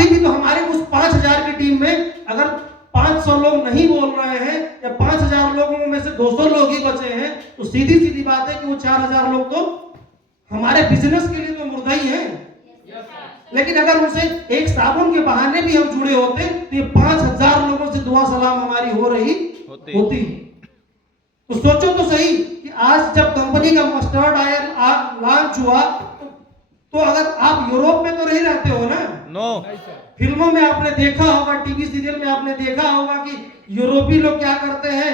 अभी भी तो हमारे उस 5000 की टीम में अगर 500 लोग नहीं बोल रहे हैं या 5000 लोगों में से 200 लोग ही बचे हैं, तो सीधी सीधी बात है कि वो 4000 लोग तो हमारे बिजनेस के लिए तो मुर्दा ही हैं। लेकिन अगर उनसे एक साबुन के बहाने भी हम जुड़े होते तो ये 5000 लोगों से दुआ सलाम हमारी हो रही होती। तो सोचो तो सही कि आज जब कंपनी का मस्टर्ड ऑयल लॉन्च हुआ तो अगर आप यूरोप में तो नहीं रहते हो ना, नो, फिल्मों में आपने देखा होगा, टीवी सीरियल में आपने देखा होगा कि यूरोपीय लोग क्या करते हैं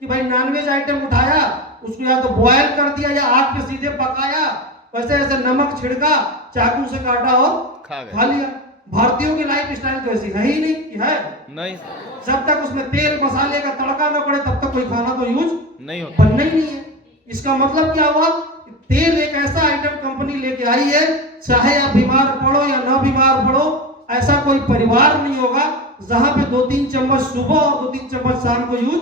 कि भाई नॉनवेज आइटम उठाया, उसको या तो बॉयल कर दिया या आग पे सीधे पकाया, वैसे ऐसे नमक छिड़का, चाकू से काटा और खा लिया। भारतीयों की लाइफ स्टाइल तो ऐसी है ही नहीं, है नहीं। जब तक उसमें तेल मसाले का तड़का न पड़े तब तक कोई खाना तो यूज नहीं होता, बनना ही नहीं है। इसका मतलब क्या हुआ? तेल एक ऐसा आइटम कंपनी लेके आई है, चाहे आप बीमार पड़ो या ना बीमार पड़ो, ऐसा कोई परिवार नहीं होगा जहां पे 2-3 चम्मच सुबह और 2-3 चम्मच शाम को यूज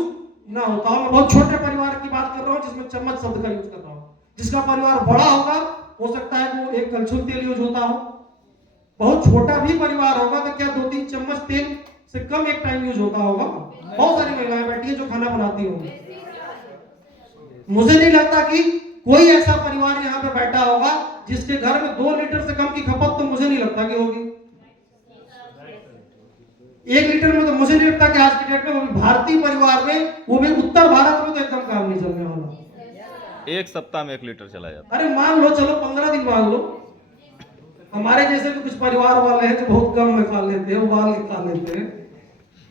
ना होता हो। मैं बहुत छोटे परिवार की बात कर रहा हूँ जिसमें चम्मच शब्द का यूज कर रहा हूँ। जिसका परिवार बड़ा होगा हो सकता है वो एक कलछुल तेल यूज होता हो, बहुत छोटा भी परिवार होगा तो क्या 2-3 चम्मच तेल से कम एक टाइम यूज होता होगा? बहुत सारी महिलाएं बैठी है जो खाना बनाती होंगी। मुझे नहीं लगता कि कोई ऐसा परिवार यहाँ पे बैठा होगा जिसके घर में 2 लीटर से कम की खपत, तो मुझे नहीं लगता कि होगी। 1 लीटर में तो मुझे नहीं लगता कि आज की डेट में वो भी भारतीय परिवार में, वो भी उत्तर भारत में तो एकदम काम नहीं चलने वाला। एक सप्ताह में 1 लीटर चला जाता। अरे मान लो, चलो 15 दिन मान लो, हमारे जैसे तो कुछ परिवार वाले हैं जो बहुत कम में खा लेते हैं, उबाल के खा लेते हैं,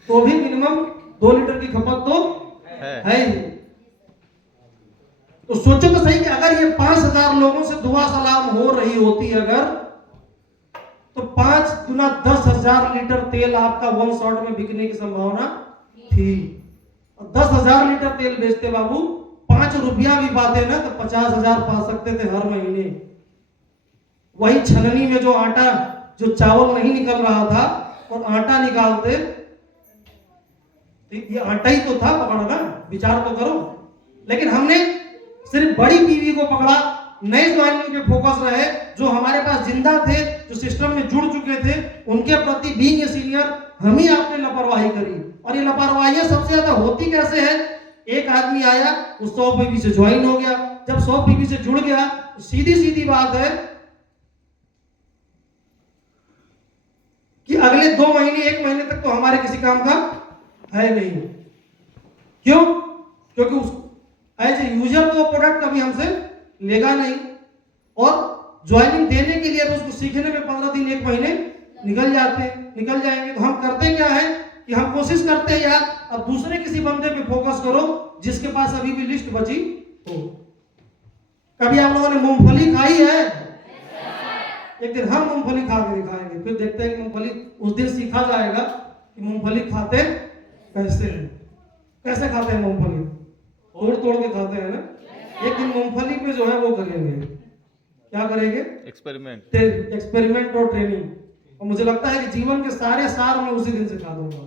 तो भी मिनिमम 2 लीटर की खपत तो है ही। तो सोचो तो सही कि अगर ये 5000 लोगों से दुआ सलाम हो रही होती अगर, तो 5 गुना 10,000 लीटर तेल आपका 1 शॉट में बिकने की संभावना थी। और 10,000 लीटर तेल बेचते बाबू, 5 रुपया भी पाते ना तो 50,000 पा सकते थे हर महीने। वही छलनी में जो आटा, जो चावल नहीं निकल रहा था और आटा निकालते, ये आटा ही तो था पकड़ना, विचार तो करो। लेकिन हमने सिर्फ बड़ी बीवी को पकड़ा, नए ज्वाइनिंग पे फोकस रहे, जो हमारे पास जिंदा थे, जो सिस्टम में जुड़ चुके थे, उनके प्रति बीइंग ए सीनियर हम ही आपने लापरवाही करी। और ये लापरवाही सबसे ज्यादा होती कैसे है? एक आदमी आया, वो 100 बीवी से ज्वाइन हो गया, जब 100 बीवी से जुड़ गया तो सीधी सीधी बात है कि अगले 2 महीने 1 महीने तक तो हमारे किसी काम का है नहीं। क्यों? क्योंकि उस एज ए यूजर तो प्रोडक्ट कभी हमसे लेगा नहीं, और ज्वाइनिंग देने के लिए तो उसको सीखने में 15 दिन 1 महीने निकल जाएंगे। तो हम करते क्या है कि हम कोशिश करते हैं यार अब दूसरे किसी बंदे पे फोकस करो जिसके पास अभी भी लिस्ट बची हो। कभी आप लोगों ने मूंगफली खाई है? एक दिन हम मूंगफली खा के दिखाएंगे, फिर देखते हैं कि मूंगफली उस दिन सीखा जाएगा कि मूंगफली खाते कैसे खाते हैं। मूंगफली तोड़ के खाते हैं ना। एक दिन मूंगफली पे जो है वो करेंगे, क्या करेंगे? एक्सपेरिमेंट और ट्रेनिंग। और मुझे लगता है कि जीवन के सारे सार मैं उसी दिन सिखा दूंगा।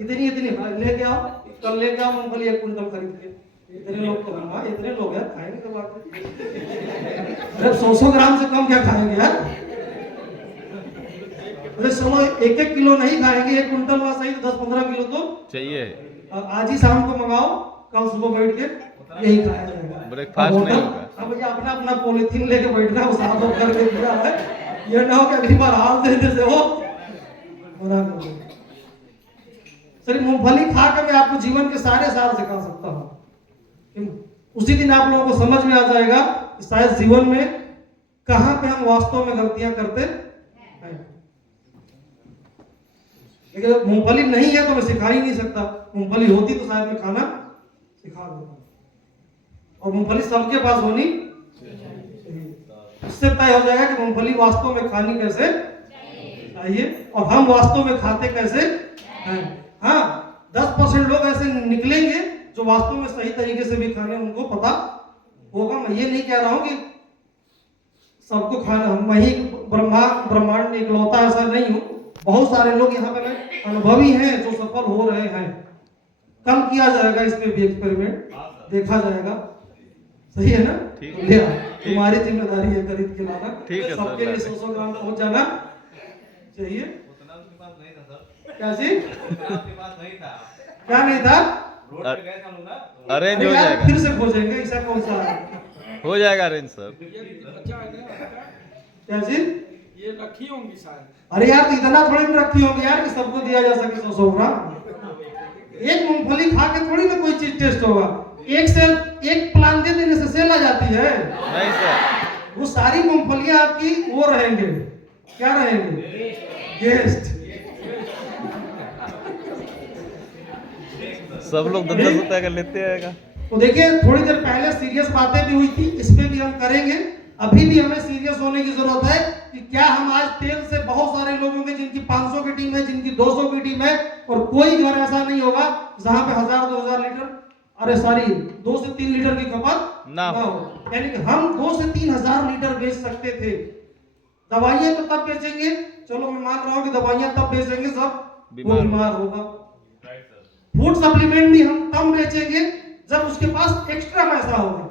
इतनी लेके आओ, कल लेके आओ मूंगफली 1 कुंटल खरीद के। इतने लोग तो हाँ, इतने लोग यार खाएंगे तो बात है। अरे 100 ग्राम से कम क्या खाएंगे यार? अरे सुनो, 1-1 किलो नहीं खाएंगे, 1 कुंटल ना सही 10-15 किलो तो चाहिए। आज ही शाम को मंगाओ, कल सुबह बैठ के यही खाया जाएगा। ब्रेकफास्ट नहीं होगा। अब भैया अपना अपना पॉलिथीन लेके बैठना, वो साफ करके दिया है, ये ना हो कि अगली बार हाल देने से वो मना कर दे। सिर्फ मूंगफली खा के मैं आपको जीवन के सारे सार सिखा सकता हूँ। उसी दिन आप लोगों को समझ में आ जाएगा कि शायद जीवन में कहां पे हम वास्तव में गलतियां करते हैं। लेकिन मूंगफली नहीं है तो मैं सिखा ही नहीं सकता। मूंगफली होती तो शायद मैं खाना सिखा देता। और मूंगफली सबके पास होनी चाहिए। इससे तय हो जाएगा कि मूंगफली वास्तव में खानी कैसे चाहिए और हम वास्तव में खाते कैसे हैं। हाँ, 10% लोग ऐसे निकलेंगे जो वास्तव में सही तरीके से भी खाने उनको पता होगा। मैं ये नहीं कह रहा हूं कि सबको खाना, मैं ही ब्रह्मांड में इकलौता ऐसा नहीं हूं। बहुत सारे लोग यहाँ पे अनुभवी हैं जो सफल हो रहे हैं। कल किया जाएगा इसमें भी एक्सपेरिमेंट, देखा जाएगा। सही है ना? ले तुम्हारी जिम्मेदारी है खरीद के लाना, सबके लिए 100 ग्राम पहुंच जाना। चाहिए। उतना उसके पास नहीं था सर, क्या चीज? उतना उसके पास नहीं था। क्या नहीं था? रोड पे गए थे हम लोग ना, अरेंज हो यार जाएगा, फिर से खोजेंगे, ऐसा कौन सा है? हो जाएगा अरेंज सर। क्या चीज? ये रखी होंगी शायद। अरे यार तो इतना थोड़ी ना रखी होगी यार कि सबको दिया जा सके 100 ग्राम। एक मूंगफली खा के थोड़ी ना कोई चीज टेस्ट होगा। एक प्लान दे देने से सेल आ जाती है। नहीं सर, वो सारी मूंगफलियां आपकी वो रहेंगे, क्या रहेंगे? गेस्ट। सब लोग 10-10 रुपए का लेते आएगा। तो देखिए थोड़ी देर पहले सीरियस बातें भी हुई थी, इस पे भी हम करेंगे। अभी भी हमें सीरियस होने की जरूरत है कि क्या हम आज तेल से बहुत सारे लोग होंगे जिनकी 500 की टीम है, जिनकी 200 की टीम है, और कोई घर ऐसा नहीं होगा जहां पे 1000-2000 लीटर, अरे सॉरी 2 से 3 लीटर की खपत ना हो। यानी कि हम 2 से 3000 लीटर बेच सकते थे। दवाइयां तो तब बेचेंगे, चलो मैं मान रहा हूं कि दवाइयां तब बेचेंगे सब वो बीमार होगा। फूड सप्लीमेंट भी हम तब बेचेंगे जब उसके पास एक्स्ट्रा पैसा होगा।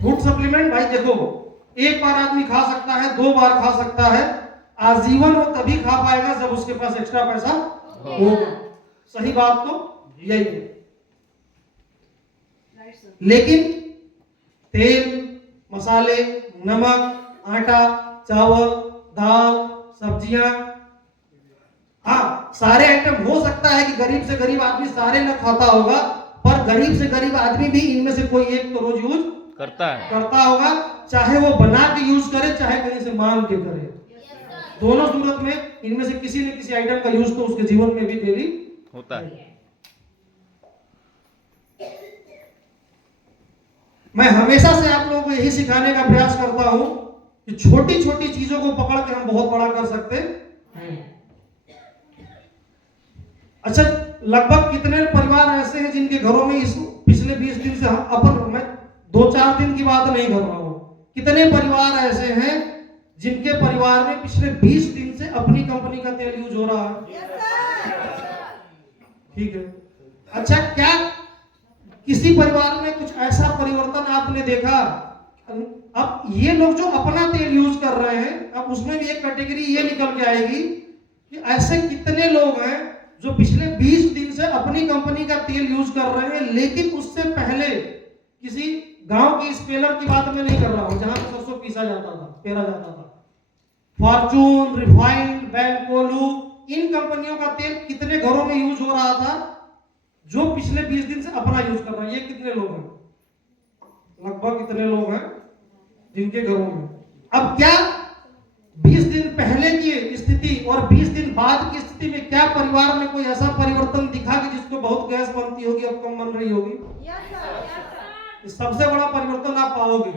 फूड सप्लीमेंट भाई देखो, एक बार आदमी खा सकता है, 2 बार खा सकता है, आजीवन वो तभी खा पाएगा जब उसके पास एक्स्ट्रा पैसा होगा। सही बात तो यही है। लेकिन तेल, मसाले, नमक, आटा, चावल, दाल, सब्जियां, हाँ सारे आइटम हो सकता है कि गरीब से गरीब आदमी सारे न खाता होगा, पर गरीब से गरीब आदमी भी इनमें से कोई एक तो रोज यूज करता होगा, चाहे वो बना के यूज करे चाहे कहीं से मांग के करे। दोनों सूरत में इनमें से किसी न किसी आइटम का यूज तो उसके जीवन में भी डेली होता है। मैं हमेशा से आप लोगों को यही सिखाने का प्रयास करता हूं कि छोटी छोटी चीजों को पकड़ के हम बहुत बड़ा कर सकते हैं। अच्छा, लगभग कितने परिवार ऐसे हैं जिनके घरों में इस पिछले 20 दिन से मैं 2-4 दिन की बात नहीं कर रहा हूं, कितने परिवार ऐसे हैं जिनके परिवार में पिछले 20 दिन से अपनी कंपनी का तेल यूज हो रहा है? ठीक है। अच्छा, क्या किसी परिवार में कुछ ऐसा परिवर्तन आपने देखा? अब ये लोग जो अपना तेल यूज कर रहे हैं, अब उसमें भी एक कैटेगरी ये निकल के आएगी कि ऐसे कितने लोग हैं जो पिछले 20 दिन से अपनी कंपनी का तेल यूज कर रहे हैं, लेकिन उससे पहले किसी गांव की स्पेलर की बात मैं नहीं कर रहा हूं जहां पे सरसों पीसा जाता था, पेरा जाता था, फॉर्चून, रिफाइंड, बेलकोलू, इन कंपनियों का तेल कितने घरों में यूज हो रहा था जो पिछले 20 दिन से अपना यूज कर रहे हैं? ये कितने लोग हैं? लगभग कितने लोग हैं जिनके घरों में? अब क्या 20 दिन पहले की स्थिति और 20 दिन बाद की स्थिति में क्या परिवार में कोई ऐसा परिवर्तन दिखा कि जिसको बहुत गैस बनती होगी अब कम बन रही होगी? सबसे बड़ा परिवर्तन आप पाओगे।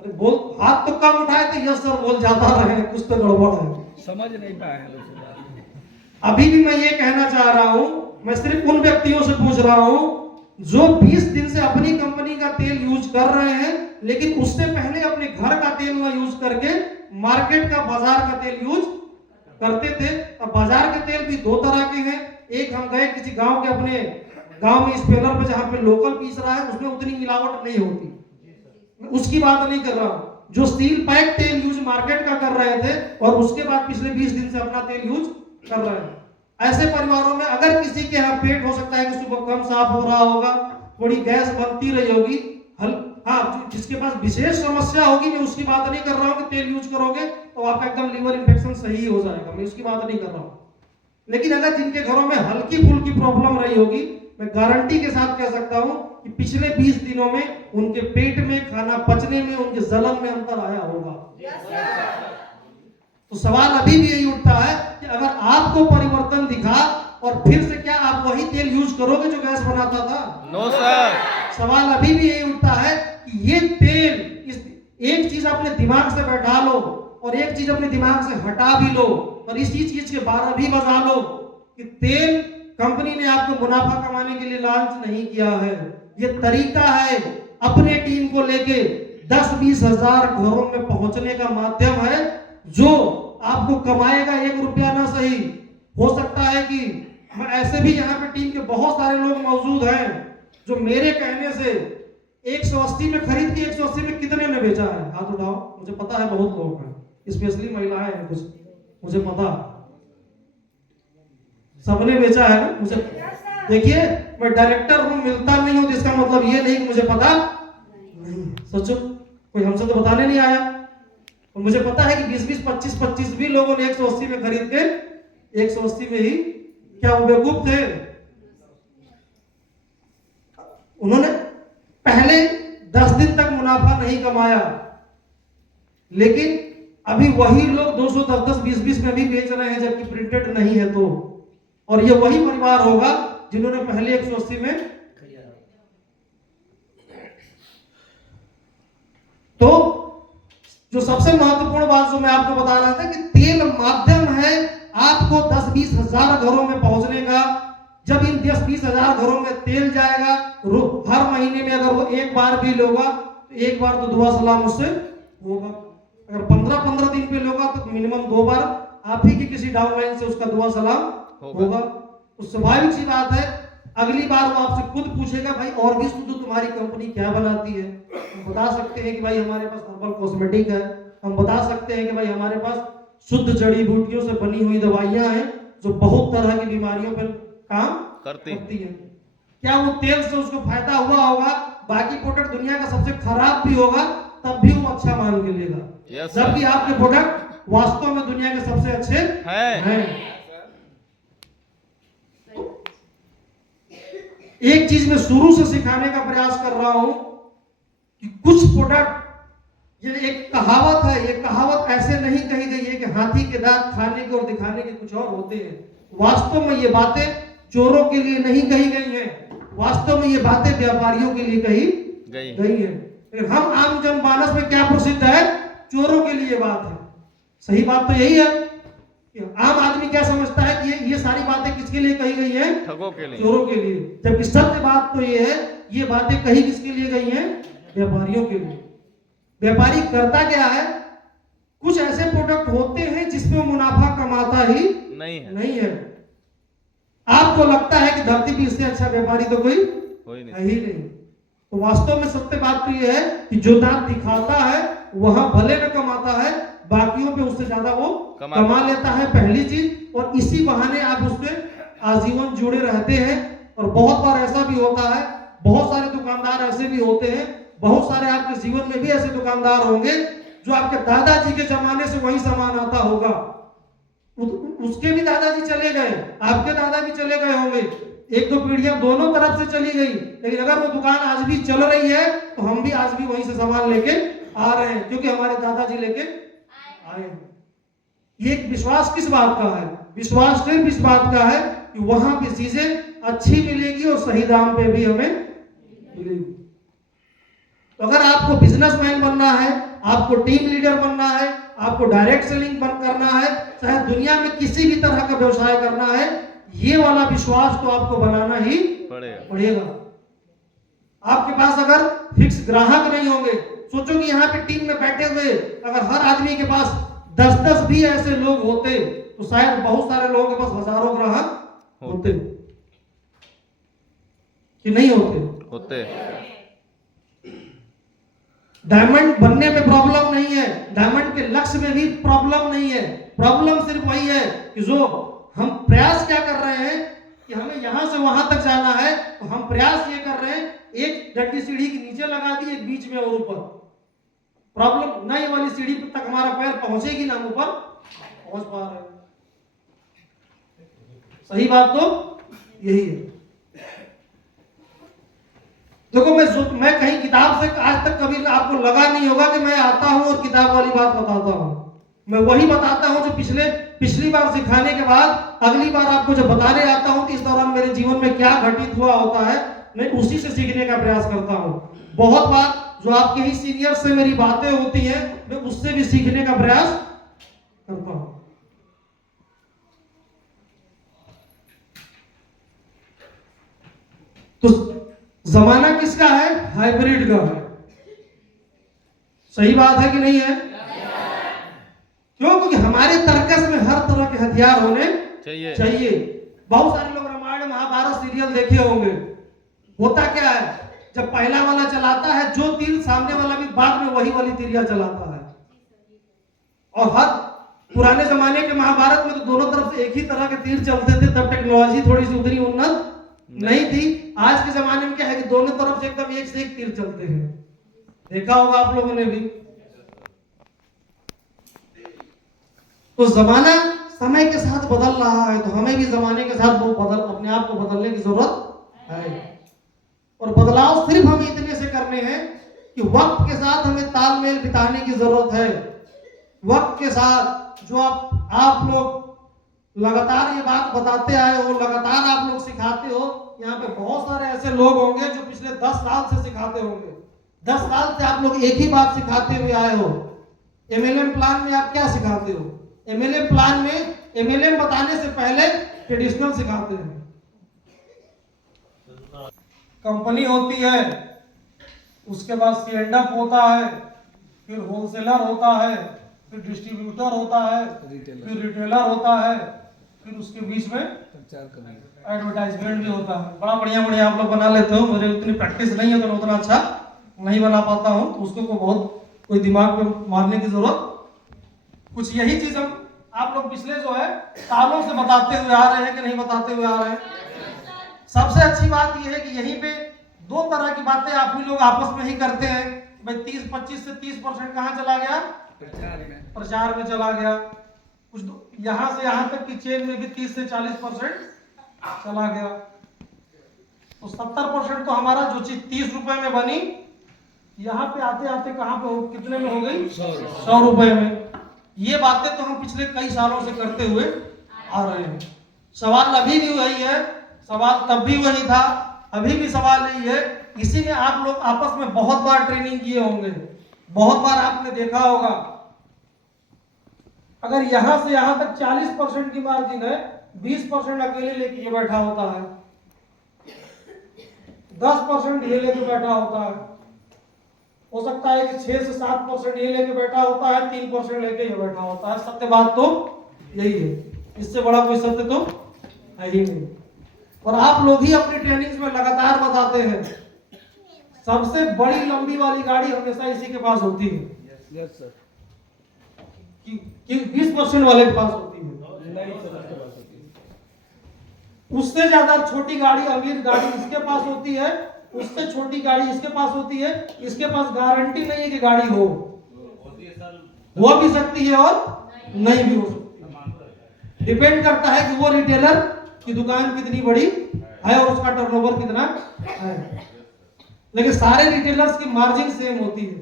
अरे बोल, हाथ तो कम उठाए थे, यस सर बोल जाता रहे, कुछ तो गड़बड़ है, समझ नहीं पाए हैं। अभी भी मैं ये कहना चाह रहा हूं, मैं सिर्फ उन व्यक्तियों से पूछ रहा हूं जो 20 दिन से अपनी कंपनी का तेल यूज कर रहे हैं, लेकिन उससे पहले अपने घर का तेल ना यूज करके मार्केट का, बाजार का तेल यूज करते थे। अब बाजार के तेल भी 2 तरह के हैं। एक, हम गए किसी गांव के, अपने गांव में स्पेलर पे जहां पे लोकल पीस रहा है, उसमें उतनी मिलावट नहीं होती, मैं उसकी बात नहीं कर रहा हूं। जो सील पैक तेल यूज मार्केट का कर रहे थे और उसके बाद पिछले 20 दिन से अपना तेल यूज कर रहे हैं, ऐसे परिवारों में अगर किसी के यहाँ पेट हो सकता है कि सुबह कम साफ हो रहा होगा, थोड़ी गैस बनती रही होगी, हाँ जिसके पास विशेष समस्या होगी, मैं उसकी बात नहीं कर रहा हूँ कि तेल यूज करोगे तो आपका एकदम लीवर इन्फेक्शन सही हो जाएगा, मैं उसकी बात नहीं कर रहा हूँ। लेकिन अगर जिनके घरों में हल्की फुल्की प्रॉब्लम रही होगी, मैं गारंटी के साथ कह सकता हूं कि पिछले 20 दिनों में उनके पेट में, खाना पचने में, उनके जलन में अंतर आया होगा। तो सवाल अभी भी यही उठता है कि अगर आपको परिवर्तन दिखा और फिर से क्या आप वही तेल यूज करोगे जो गैस बनाता था? No sir. सवाल अभी भी यही उठता है कि ये तेल, एक चीज अपने दिमाग से बैठा लो और एक चीज अपने दिमाग से हटा भी लो और इसी चीज के 12 भी बजा लो कि तेल कंपनी ने आपको मुनाफा कमाने के लिए लॉन्च नहीं किया है, ये तरीका है अपने टीम को लेके 10-20 हजार घरों में पहुंचने का माध्यम है, जो आपको कमाएगा 1 रुपया ना सही। हो सकता है कि ऐसे भी यहाँ पे टीम के बहुत सारे लोग मौजूद हैं जो मेरे कहने से 180 में खरीद के 180 में कितने में बेचा है? हाथ उठाओ, मुझे पता है बहुत लोग हैं, स्पेशली महिलाएं हैं कुछ, मुझे पता, सबने बेचा है ना मुझे। देखिए मैं डायरेक्टर हूं, मिलता नहीं हूं, जिसका मतलब ये नहीं कि मुझे पता नहीं। सोचो कोई हमसे तो बताने नहीं आया, और मुझे पता है कि 20-20, 25-25 भी लोगों ने 180 में खरीद के 180 में ही, क्या वो बेवकूफ थे? उन्होंने पहले 10 दिन तक मुनाफा नहीं कमाया, लेकिन अभी वही लोग 210-10, 20-20 में भी बेच रहे हैं, जबकि प्रिंटेड नहीं है। तो और ये वही परिवार होगा जिन्होंने पहले 180 में। तो जो सबसे महत्वपूर्ण बात जो मैं आपको बता रहा था कि तेल माध्यम है आपको 10-20 हजार घरों में पहुंचने का। जब इन 10-20 हजार घरों में तेल जाएगा, हर महीने में अगर वो एक बार भी लोगा तो एक बार तो दुआ सलाम उससे होगा। अगर 15-15 दिन पे लोगा तो मिनिमम 2 बार आप ही की किसी डाउनलाइन से उसका दुआ सलाम होगा। तो स्वाभाविक सी बात है, अगली बार वो आपसे खुद पूछेगा भाई और भी शुद्ध तुम्हारी कंपनी क्या बनाती है। हम बता सकते हैं कि भाई हमारे पास हर्बल कॉस्मेटिक है, हम बता सकते हैं कि भाई हमारे पास शुद्ध जड़ी बूटियों से बनी हुई दवाइयां हैं जो बहुत तरह की बीमारियों पर काम करती हैं। क्या वो तेल से उसको फायदा हुआ होगा? बाकी प्रोडक्ट दुनिया का सबसे खराब भी होगा तब भी वो अच्छा मान के लेगा, जबकि आपके प्रोडक्ट वास्तव में दुनिया के सबसे अच्छे हैं। एक चीज मैं शुरू से सिखाने का प्रयास कर रहा हूं कि कुछ प्रोडक्ट, ये एक कहावत है, ये कहावत ऐसे नहीं कही गई है कि हाथी के दांत खाने के और दिखाने के कुछ और होते हैं। वास्तव में ये बातें चोरों के लिए नहीं कही गई हैं, वास्तव में ये बातें व्यापारियों के लिए कही गई है। लेकिन हम आम जनमानस में क्या प्रसिद्ध है? चोरों के लिए बात है। सही बात तो यही है कि आम आदमी क्या समझता है कि ये सारी बातें किसके लिए कही गई हैं? ठगों के लिए, चोरों के लिए। जबकि सत्य बात तो ये है, ये बातें कही किसके लिए गई हैं? व्यापारियों के लिए। व्यापारी करता क्या है? कुछ ऐसे प्रोडक्ट होते हैं जिसमें वो मुनाफा कमाता ही नहीं है। आपको लगता है कि धरती भी इससे अच्छा व्यापारी तो कोई है ही नहीं। तो वास्तव में सत्य बात तो ये है कि जो दांत दिखाता है वहां भले में कमाता है, बाकियों पे उससे ज्यादा वो कमा लेता है, पहली चीज। और इसी बहाने आप उससे आजीवन जुड़े रहते हैं। और बहुत बार ऐसा भी होता है, बहुत सारे दुकानदार ऐसे भी होते हैं, बहुत सारे आपके जीवन में भी ऐसे दुकानदार होंगे जो आपके दादाजी के जमाने से वही सामान आता होगा, उसके भी दादाजी चले गए, आपके दादा भी चले गए होंगे, 1-2 पीढ़ियां दोनों तरफ से चली गई, लेकिन अगर वो दुकान आज भी चल रही है तो हम भी आज भी वहीं से सामान लेके आ रहे हैं, क्योंकि हमारे दादाजी लेके आए हैं। ये विश्वास किस बात का है? विश्वास सिर्फ इस बात का है कि वहां पे चीजें अच्छी मिलेगी और सही दाम पे भी हमें मिलेगी। तो अगर आपको बिजनेसमैन बनना है, आपको टीम लीडर बनना है, आपको डायरेक्ट सेलिंग करना है, चाहे दुनिया में किसी भी तरह का व्यवसाय करना है, ये वाला विश्वास तो आपको बनाना ही पड़ेगा। आपके पास अगर फिक्स ग्राहक नहीं होंगे, सोचो कि यहाँ पे टीम में बैठे हुए अगर हर आदमी के पास 10-10 भी ऐसे लोग होते तो शायद बहुत सारे लोगों के पास हजारों ग्राहक होते कि नहीं होते। डायमंड बनने में प्रॉब्लम नहीं है, डायमंड के लक्ष्य में भी प्रॉब्लम नहीं है। प्रॉब्लम सिर्फ वही है कि जो हम प्रयास क्या कर रहे हैं कि हमें यहां से वहां तक जाना है, तो हम प्रयास ये कर रहे हैं एक डंडी सीढ़ी के नीचे लगा दी, एक बीच में और ऊपर। प्रॉब्लम ना ये वाली सीढ़ी तक हमारा पैर पहुंचेगी ना हम ऊपर पहुंच पा रहे हैं। सही बात तो यही है। देखो मैं कहीं किताब से आज तक कभी आपको लगा नहीं होगा कि मैं आता हूं और किताब वाली बात बताता हूं। मैं वही बताता हूं जो पिछली बार सिखाने के बाद अगली बार आपको जब बताने आता हूं कि इस दौरान मेरे जीवन में क्या घटित हुआ होता है, मैं उसी से सीखने का प्रयास करता हूं। बहुत बार जो आपके ही सीनियर से मेरी बातें होती हैं, मैं उससे भी सीखने का प्रयास करता हूं। तो जमाना किसका है? हाइब्रिड का है। सही बात है कि नहीं है? क्यों? क्योंकि हमारे तर्कस में हर तरह के हथियार होने चाहिए। बहुत सारे लोग रामायण महाभारत सीरियल देखे होंगे। होता क्या है, जब पहला वाला चलाता है जो तीर, सामने वाला भी बाद में वही वाली तीरिया चलाता है। और हर पुराने जमाने के महाभारत में तो दोनों तरफ से एक ही तरह के तीर चलते थे, तब टेक्नोलॉजी थोड़ी सी उतनी उन्नत नहीं थी। आज के जमाने में क्या है कि दोनों तरफ से एकदम एक से एक तीर चलते हैं, देखा होगा आप लोगों ने भी। तो जमाना समय के साथ बदल रहा है, तो हमें भी जमाने के साथ अपने आप को बदलने की जरूरत है। और बदलाव सिर्फ हमें इतने से करने हैं कि वक्त के साथ हमें तालमेल बिताने की जरूरत है। वक्त के साथ जो आप लोग लगातार ये बात बताते आए हो, लगातार आप लोग सिखाते हो। यहाँ पे बहुत सारे ऐसे लोग होंगे जो पिछले 10 साल से सिखाते होंगे। 10 साल से आप लोग एक ही बात सिखाते हुए आए हो। MLM प्लान में आप क्या सिखाते हो? MLM प्लान में MLM बताने से पहले ट्रेडिशनल सिखाते हैं। कंपनी होती है, उसके बाद C&F होता है, फिर होलसेलर होता है, फिर डिस्ट्रीब्यूटर होता है, फिर रिटेलर होता है, फिर उसके बीच में एडवर्टाइजमेंट भी होता है। बड़ा बढ़िया आप लोग बना लेते हो। मेरे उतनी प्रैक्टिस नहीं है तो मैं उतना अच्छा नहीं बना पाता हूँ, तो उसको बहुत कोई दिमाग पे मारने की जरूरत। कुछ यही चीज हम आप लोग पिछले जो है सालों से बताते हुए आ रहे हैं कि नहीं बताते हुए आ रहे हैं। सबसे अच्छी बात यह है कि यहीं पे दो तरह की बातें आप ही लोग आपस में ही करते हैं। भाई 25 से 30% कहाँ चला गया? प्रचार में चला गया। कुछ यहाँ से यहाँ तक की चेन में भी 30 से 40% चला गया। तो 70% तो हमारा जो चीज 30 रुपए में बनी, यहाँ पे आते आते कहाँ पे कितने में हो गई? 100 रुपए में। ये बातें तो हम पिछले कई सालों से करते हुए आ रहे हैं। सवाल अभी भी वही है, सवाल तब भी वही था, अभी भी सवाल यही है। इसी में आप लोग आपस में बहुत बार ट्रेनिंग किए होंगे, बहुत बार आपने देखा होगा। अगर यहां से यहां तक 40% की मार्जिन है, 20% अकेले लेके ये बैठा होता है, 10% ये लेके बैठा होता है, हो सकता है कि 6 से 7% ये लेके बैठा होता है, 3% लेके ये बैठा होता है। सत्य बात तो यही है, इससे बड़ा कोई सत्य तो है ही नहीं। और आप लोग ही अपनी ट्रेनिंग्स में लगातार बताते हैं, सबसे बड़ी लंबी वाली गाड़ी हमेशा इसी के पास होती है। Yes sir. कि 20% वाले के पास होती है। उससे ज्यादा छोटी गाड़ी, अमीर गाड़ी इसके पास होती है, उससे छोटी गाड़ी इसके पास होती है। इसके पास गारंटी नहीं है कि गाड़ी हो भी सकती है और नहीं भी हो सकती। डिपेंड करता है कि वो रिटेलर की दुकान कितनी बड़ी है और उसका टर्नओवर कितना है। लेकिन सारे रिटेलर्स की मार्जिन सेम होती है।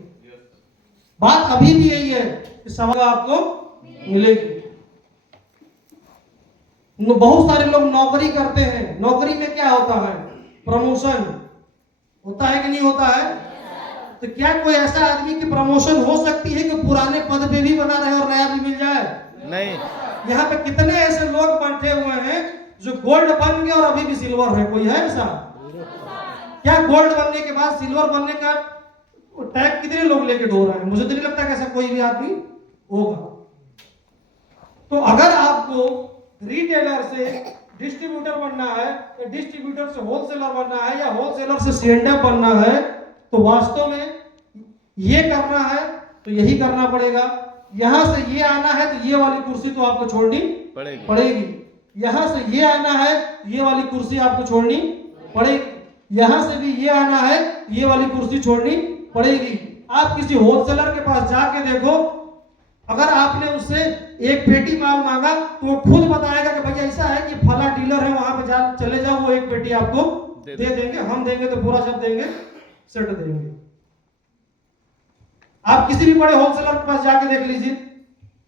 बात अभी भी यही है कि सवाल आपको मिलेगी। बहुत सारे लोग नौकरी करते हैं, नौकरी में क्या होता है? प्रमोशन होता है कि नहीं होता है? तो क्या कोई ऐसा आदमी की प्रमोशन हो सकती है कि पुराने पद पे भी बना रहे और नया भी मिल जाए? नहीं। यहाँ पे कितने ऐसे लोग बैठे हुए हैं जो गोल्ड बन गए और अभी भी सिल्वर है? कोई है ऐसा? क्या गोल्ड बनने के बाद सिल्वर बनने का टैग कितने लोग लेके ढो रहे हैं? मुझे तो नहीं लगता कि ऐसा कोई भी आदमी होगा। तो अगर आपको रिटेलर से डिस्ट्रीब्यूटर बनना है, या डिस्ट्रीब्यूटर से होलसेलर बनना है, या होलसेलर से C&F बनना है, तो वास्तव में ये करना है तो यही करना पड़ेगा। यहां से ये आना है तो ये वाली कुर्सी तो आपको छोड़नी पड़ेगी। यहां से ये आना है ये वाली कुर्सी आपको छोड़नी पड़ेगी। यहां से भी ये आना है ये वाली कुर्सी छोड़नी पड़ेगी। आप किसी होलसेलर के पास जाके देखो, अगर आपने उससे एक पेटी माल मांगा तो वो खुद बताएगा कि भैया ऐसा है कि फला डीलर है, वहां पे चले जाओ, वो एक पेटी आपको दे देंगे। हम देंगे तो पूरा सब देंगे, सेट देंगे। आप किसी भी बड़े होलसेलर के पास जाके देख लीजिए,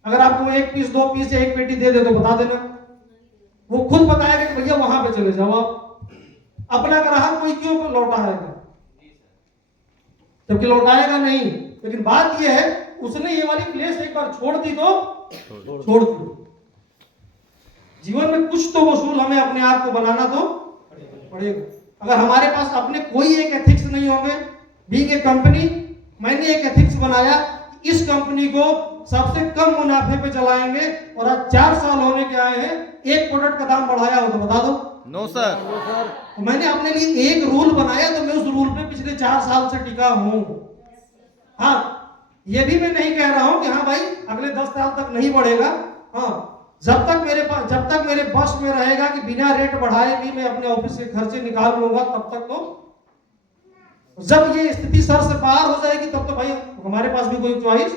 अगर आपको एक पीस, 2 पीस या एक पेटी दे दे तो बता देना, वो खुद बताएगा कि भैया वहां पे चले जाओ। आप अपना ग्राहक कोई क्यों लौटाएगा? जबकि लौटाएगा नहीं। लेकिन बात यह है, उसने ये वाली प्लेस एक बार छोड़ दी तो छोड़ दी। जीवन में कुछ तो वसूल हमें अपने आप को बनाना तो पड़ेगा। अगर हमारे पास अपने कोई एक एथिक्स नहीं होंगे, बीइंग ए कंपनी, मैंने एक एथिक्स बनाया, इस कंपनी को सबसे कम मुनाफे पे चलाएंगे, और आज 4 साल होने के आए हैं, एक प्रोडक्ट का दाम बढ़ाया हो तो बता दो। No sir. मैंने अपने लिए एक रूल बनाया तो मैं उस रूल पे पिछले 4 साल से टिका हूं। हाँ, ये भी मैं नहीं कह रहा हूं कि हाँ भाई अगले 10 साल तक नहीं बढ़ेगा। हाँ, जब तक मेरे बस में रहेगा कि बिना रेट बढ़ाए भी मैं अपने ऑफिस के खर्चे निकाल लूंगा, तब तक तो। जब ये स्थिति सर से बाहर हो जाएगी तब तो भाई हमारे पास भी कोई चॉइस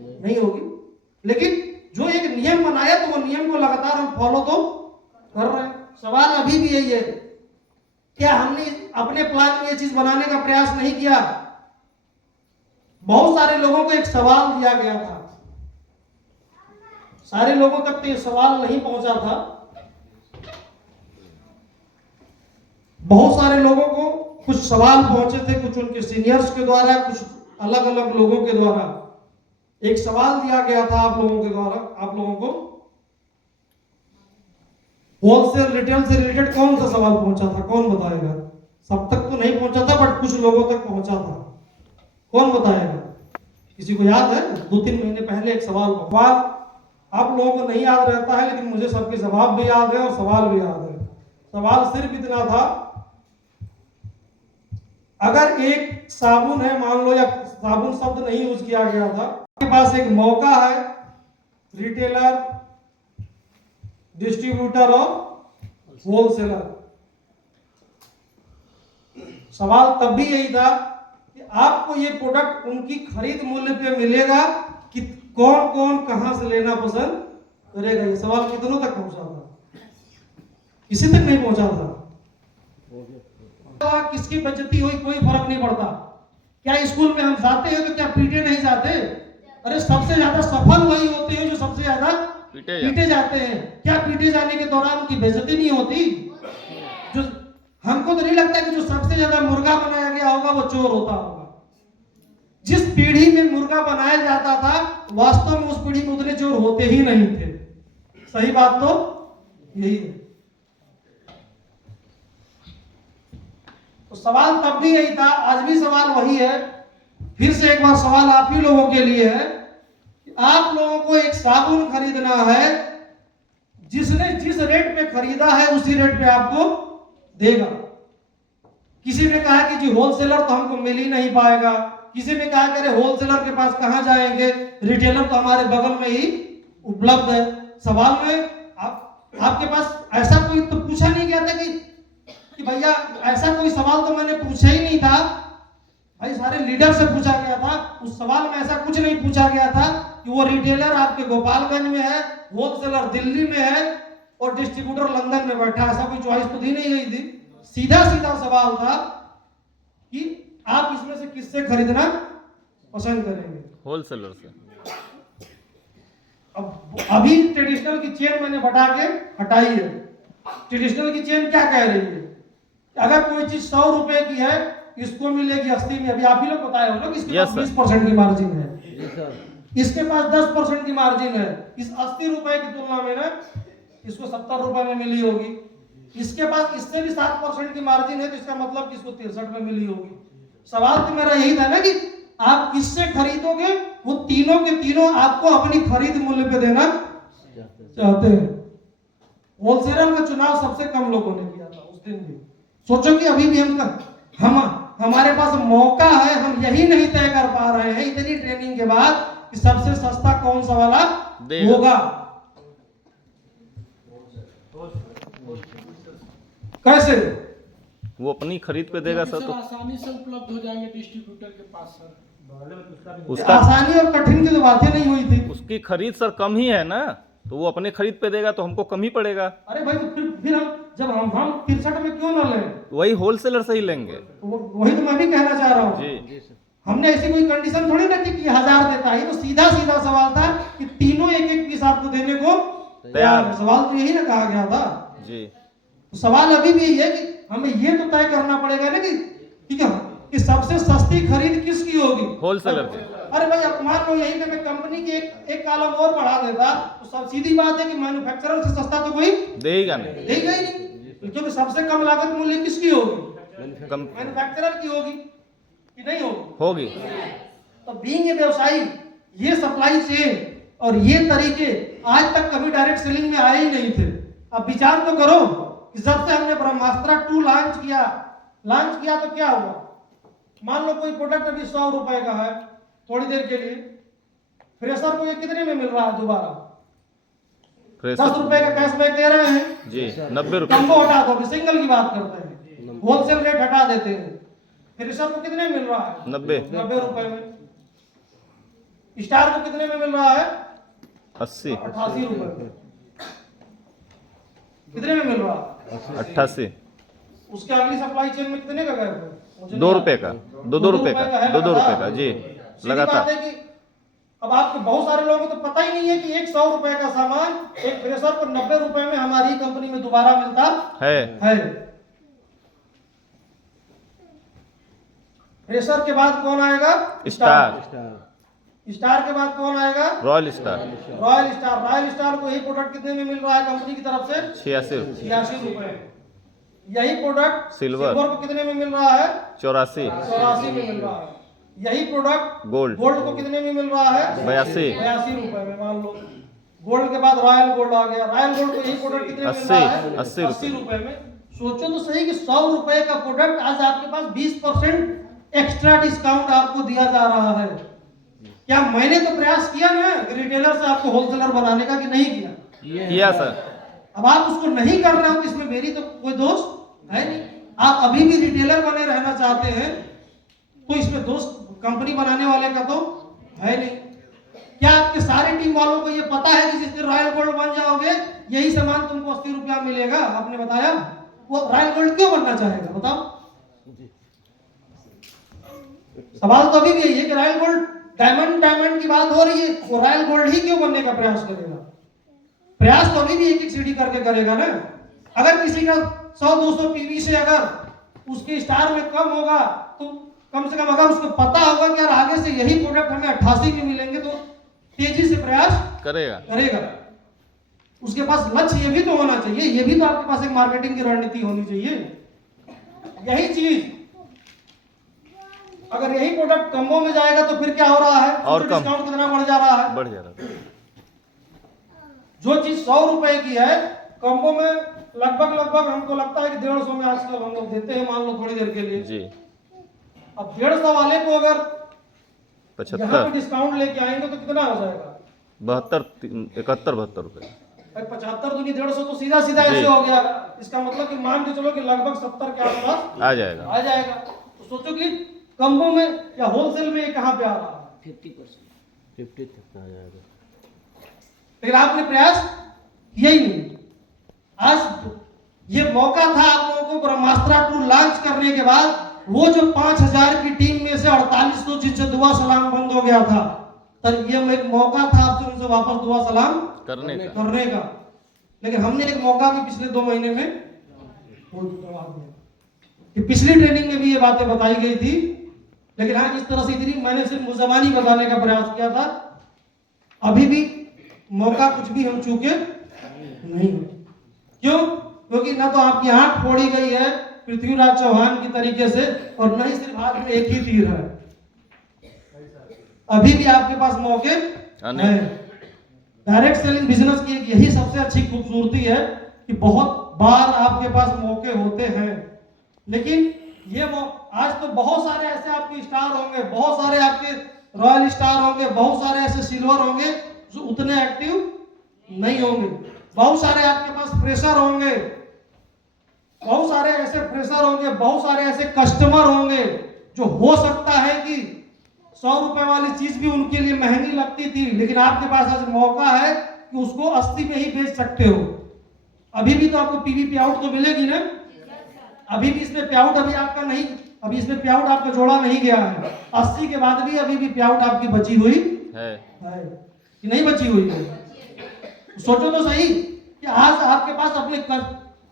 नहीं होगी। लेकिन जो एक नियम बनाया तो वो नियम को लगातार हम फॉलो तो कर रहे हैं। सवाल अभी भी यही है, क्या हमने अपने प्लान में ये चीज बनाने का प्रयास नहीं किया? बहुत सारे लोगों को एक सवाल दिया गया था, सारे लोगों तक तो ये सवाल नहीं पहुंचा था। बहुत सारे लोगों को कुछ सवाल पहुंचे थे, कुछ उनके सीनियर्स के द्वारा, कुछ अलग अलग लोगों के द्वारा। एक सवाल दिया गया था आप लोगों के द्वारा, आप लोगों को होलसेल रिटेल से रिलेटेड कौन सा सवाल पहुंचा था? कौन बताएगा? सब तक तो नहीं पहुंचा था, बट कुछ लोगों तक पहुंचा था। कौन बताएगा? किसी को याद है? 2-3 महीने पहले एक सवाल आप लोगों को नहीं याद रहता है, लेकिन मुझे सबके जवाब भी याद है और सवाल भी याद है। सवाल सिर्फ इतना था, अगर एक साबुन है, मान लो, या साबुन शब्द नहीं यूज किया गया था, आपके पास एक मौका है रिटेलर, डिस्ट्रीब्यूटर और होलसेलर। सवाल तब भी यही था कि आपको ये प्रोडक्ट उनकी खरीद मूल्य पे मिलेगा कि कौन कौन कहां से लेना पसंद करेगा। ये सवाल कितनों तक पहुंचा था? किसी तक नहीं पहुंचा था। किसकी बेइज्जती हुई कोई फर्क नहीं पड़ता। क्या स्कूल में हम जाते हैं तो क्या पीटे नहीं जाते? अरे सबसे ज्यादा सफल वही होते हैं जो सबसे ज्यादा पीटे जाते हैं। क्या पीटे जाने के दौरान उनकी बेइज्जती नहीं होती? जो हमको तो नहीं लगता कि जो सबसे ज्यादा मुर्गा बनाया गया होगा वो चोर होता होगा। जिस पीढ़ी में मुर्गा बनाया जाता था, वास्तव में उस पीढ़ी में उतने चोर होते ही नहीं थे। सही बात तो यही है। तो सवाल तब भी यही था, आज भी सवाल वही है। फिर से एक बार सवाल आप ही लोगों के लिए है कि आप लोगों को एक साबुन खरीदना है, जिसने जिस रेट पे खरीदा है उसी रेट पे आपको देगा। किसी ने कहा कि जी होलसेलर तो हमको मिल ही नहीं पाएगा, किसी ने कहा कि अरे होलसेलर के पास कहां जाएंगे, रिटेलर तो हमारे बगल में ही उपलब्ध है। सवाल में आपके पास ऐसा कोई तो पूछा नहीं गया था कि भैया ऐसा कोई सवाल तो मैंने पूछा ही नहीं था। भाई सारे लीडर से पूछा गया था। उस सवाल में ऐसा कुछ नहीं पूछा गया था कि वो रिटेलर आपके गोपालगंज में है, होलसेलर दिल्ली में है और डिस्ट्रीब्यूटर लंदन में बैठा। ऐसा कोई चॉइस तो दी नहीं गई थी। सीधा सीधा सवाल था कि आप इसमें से किससे खरीदना पसंद करेंगे? होलसेलर से। अब अभी ट्रेडिशनल की चेन मैंने बता के हटाई है। ट्रेडिशनल की चेन क्या कह रही है? अगर कोई चीज 100 रुपए की है, इसको मिलेगी 80 में। अभी आप ही लोग बताए हो ना कि इसके पास 20% की मार्जिन है, इसके पास 10% की मार्जिन है। इस 80 रुपए की तुलना में ना इसको 70 रुपए में मिली होगी। इसके पास इससे भी 7% की मार्जिन है, तो इसका मतलब कि इसको 63 में मिली होगी। सवाल तो मेरा यही था ना कि आप किससे खरीदोगे, वो तीनों के तीनों आपको अपनी खरीद मूल्य पे देना चाहते हैं। होलसेलर का चुनाव सबसे कम लोगों ने किया था उस दिन भी। सोचो कि अभी भी हम हमारे पास मौका है, हम यही नहीं तय कर पा रहे हैं इतनी ट्रेनिंग के बाद कि सबसे सस्ता कौन सा वाला होगा। कैसे? वो अपनी खरीद पे देगा सर, तो आसानी से उपलब्ध हो जाएंगे डिस्ट्रीब्यूटर के पास सर। उसका आसानी और कठिन की तो बातें नहीं हुई थी। उसकी खरीद सर कम ही है ना, तो वो अपने खरीद पे देगा तो हमको कम ही पड़ेगा। अरे भाई तो फिर हम 63 में क्यों ना लें? वही होलसेलर से ही लेंगे। वही तो मैं भी कहना चाह रहा हूँ जी। हमने ऐसी कोई कंडीशन थोड़ी ना की कि 1000 देता है। तो सीधा सीधा सवाल था कि तीनों एक एक पीस आपको देने को तैयार है। सवाल तो यही ना कहा गया था जी। तो सवाल अभी भी यही है कि हमें ये तो तय करना पड़ेगा ना कि ठीक है कि सबसे सस्ती खरीद किसकी होगी? होलसेलर की। अरे भाई अब मान लो यही पे मैं कंपनी की एक कॉलम और बढ़ा देता तो सब सीधी बात है कि मैन्युफैक्चरर से सस्ता तो कोई देगा नहीं, देगा ही नहीं। क्योंकि सबसे कम लागत मूल्य किसकी होगी? मैन्युफैक्चरर की होगी कि नहीं होगी? तो बीइंग ए व्यवसायी, ये सप्लाई चेन और ये तरीके आज तक कभी डायरेक्ट सेलिंग में आए ही नहीं थे। अब विचार तो करो कि जब से हमने ब्रह्मास्त्र 2 लॉन्च किया तो क्या हुआ? मान लो कोई प्रोडक्ट अभी 100 रुपए का है, थोड़ी देर के लिए फ्रेशर को ये कितने में मिल रहा है दोबारा? फ्रेशर 10 रुपए का कैशबैक दे रहे हैं, जी 90 रुपये कम्बो हटा दो, सिंगल की बात करते हैं, होलसेल रेट हटा देते हैं, फ्रेशर को कितने मिल रहा है? 90 90 रुपए में। स्टार को कितने में मिल रहा है? 80 88 रुपए में। कितने में मिल रहा है? 88 उसके अगली सप्लाई चेन में कितने का गैप है? मुझे 2 नहीं रुपए का, 2 रुपए का, है 2 रुपए लगातार। का जी सीधी लगातार। बात है कि अब आपको बहुत सारे लोगों को तो पता ही नहीं है कि एक 100 रुपए का सामान एक फ्रेशर को 90 रुपए में हमारी कंपनी में दोबारा मिलता है फ्रेशर के बाद कौन आएगा? स्टार, स्टार के बाद कौन आएगा? Royal star royal star. Royal star को यही प्रोडक्ट कितने में मिल रहा है कंपनी की तरफ से? 86 रुपये, 86 रुपए। यही प्रोडक्ट सिल्वर को कितने में मिल रहा है? 84 84 में मिल रहा है। यही प्रोडक्ट गोल्ड को कितने में मिल रहा है? 82 82 रुपए में। मान लो गोल्ड के बाद रॉयल गोल्ड आ गया। रॉयल गोल्ड को यही प्रोडक्ट कितने में मिल रहा है? 80 रुपए में। सोचो तो सही कि 100 रुपए का प्रोडक्ट आज आपके पास 20% एक्स्ट्रा डिस्काउंट आपको दिया जा रहा है। क्या मैंने तो प्रयास किया ना कि रिटेलर से आपको होलसेलर बनाने का, कि नहीं किया? किया सर। अब आप उसको नहीं कर रहे हो तो इसमें मेरी तो कोई दोष है नहीं। आप अभी भी रिटेलर बने रहना चाहते हैं तो इसमें दोष कंपनी बनाने वाले का तो है नहीं। क्या आपके सारे टीम वालों को ये पता है कि जिस दिन रॉयल गोल्ड बन जाओगे यही सामान तुमको 80 रुपया मिलेगा? आपने बताया। वो रॉयल गोल्ड क्यों बनना चाहेगा बताओ? सवाल तो अभी भी यही है कि रॉयल गोल्ड डायमंड की बात हो रही है, वो रॉयल गोल्ड ही क्यों बनने का प्रयास करेगा? प्रयास तो अभी भी एक सीढ़ी करके करेगा ना। अगर किसी का 100-200 पीवी से अगर उसके स्टार में कम होगा तो कम से कम अगर उसको पता होगा कि यार आगे से यही प्रोडक्ट हमें 88 में मिलेंगे तो तेजी से प्रयास करेगा। उसके पास लक्ष्य ये भी तो होना चाहिए, ये भी तो आपके पास एक मार्केटिंग की रणनीति होनी चाहिए। यही चीज अगर यही प्रोडक्ट कम्बो में जाएगा तो फिर क्या हो रहा है? और कम डिस्काउंट कितना बढ़ जा रहा है? बढ़ जा रहा है। जो चीज 100 रुपए की है कम्बो में लगभग हमको लगता है कि 150 में आजकल हम लोग देते हैं, मान लो थोड़ी देर के लिए जी। अब 150 वाले को अगर 75 डिस्काउंट लेके आएंगे तो कितना हो जाएगा? 72 रुपए। 75 दूनी 150 तो सीधा ऐसे हो गया। इसका मतलब कि मान के चलो कि लगभग 70 के आसपास आ जाएगा। तो सोचो कि कम्बो में या होलसेल में ये कहां पे आ रहा है? 50 तक आ जाएगा। लेकिन आपने प्रयास किया ही नहीं। आज ये मौका था आप लोगों को ब्रह्मास्त्र 2 लॉन्च करने के बाद, वो जो 5000 की टीम में से 4800 जिनसे दुआ सलाम बंद हो गया था, तब ये एक मौका था आपसे उनसे वापस दुआ सलाम करने का। लेकिन हमने एक मौका भी पिछले 2 महीने में कि पिछली ट्रेनिंग में भी ये बातें बताई गई थी, लेकिन आज इस तरह से इतनी मैंने सिर्फ मुजबानी बताने का प्रयास किया था। अभी भी मौका कुछ भी हम चूके नहीं। क्यों? क्योंकि ना तो आपकी आंख फोड़ी गई है पृथ्वीराज चौहान की तरीके से, और न ही सिर्फ हाथ में एक ही तीर है। अभी भी आपके पास मौके हैं। डायरेक्ट सेलिंग बिजनेस की एक यही सबसे अच्छी खूबसूरती है कि बहुत बार आपके पास मौके होते हैं, लेकिन ये आज तो बहुत सारे ऐसे आपके स्टार होंगे, बहुत सारे आपके रॉयल स्टार होंगे, बहुत सारे ऐसे सिल्वर होंगे जो उतने एक्टिव नहीं होंगे। बहुत सारे आपके पास फ्रेशर होंगे, बहुत सारे ऐसे फ्रेशर होंगे, बहुत सारे ऐसे कस्टमर होंगे जो हो सकता है कि 100 रुपए वाली चीज भी उनके लिए महंगी लगती थी, लेकिन आपके पास आज मौका है कि उसको 80 में ही बेच सकते हो। अभी भी तो आपको पीवी पे आउट तो मिलेगी ना। अभी भी इसमें पे आउट अभी आपका नहीं, अभी इसमें पे आउट आपका जोड़ा नहीं गया है। 80 के बाद भी अभी भी पे आउट आपकी बची हुई है कि नहीं बची हुई है? सोचो तो सही कि आज आपके पास अपने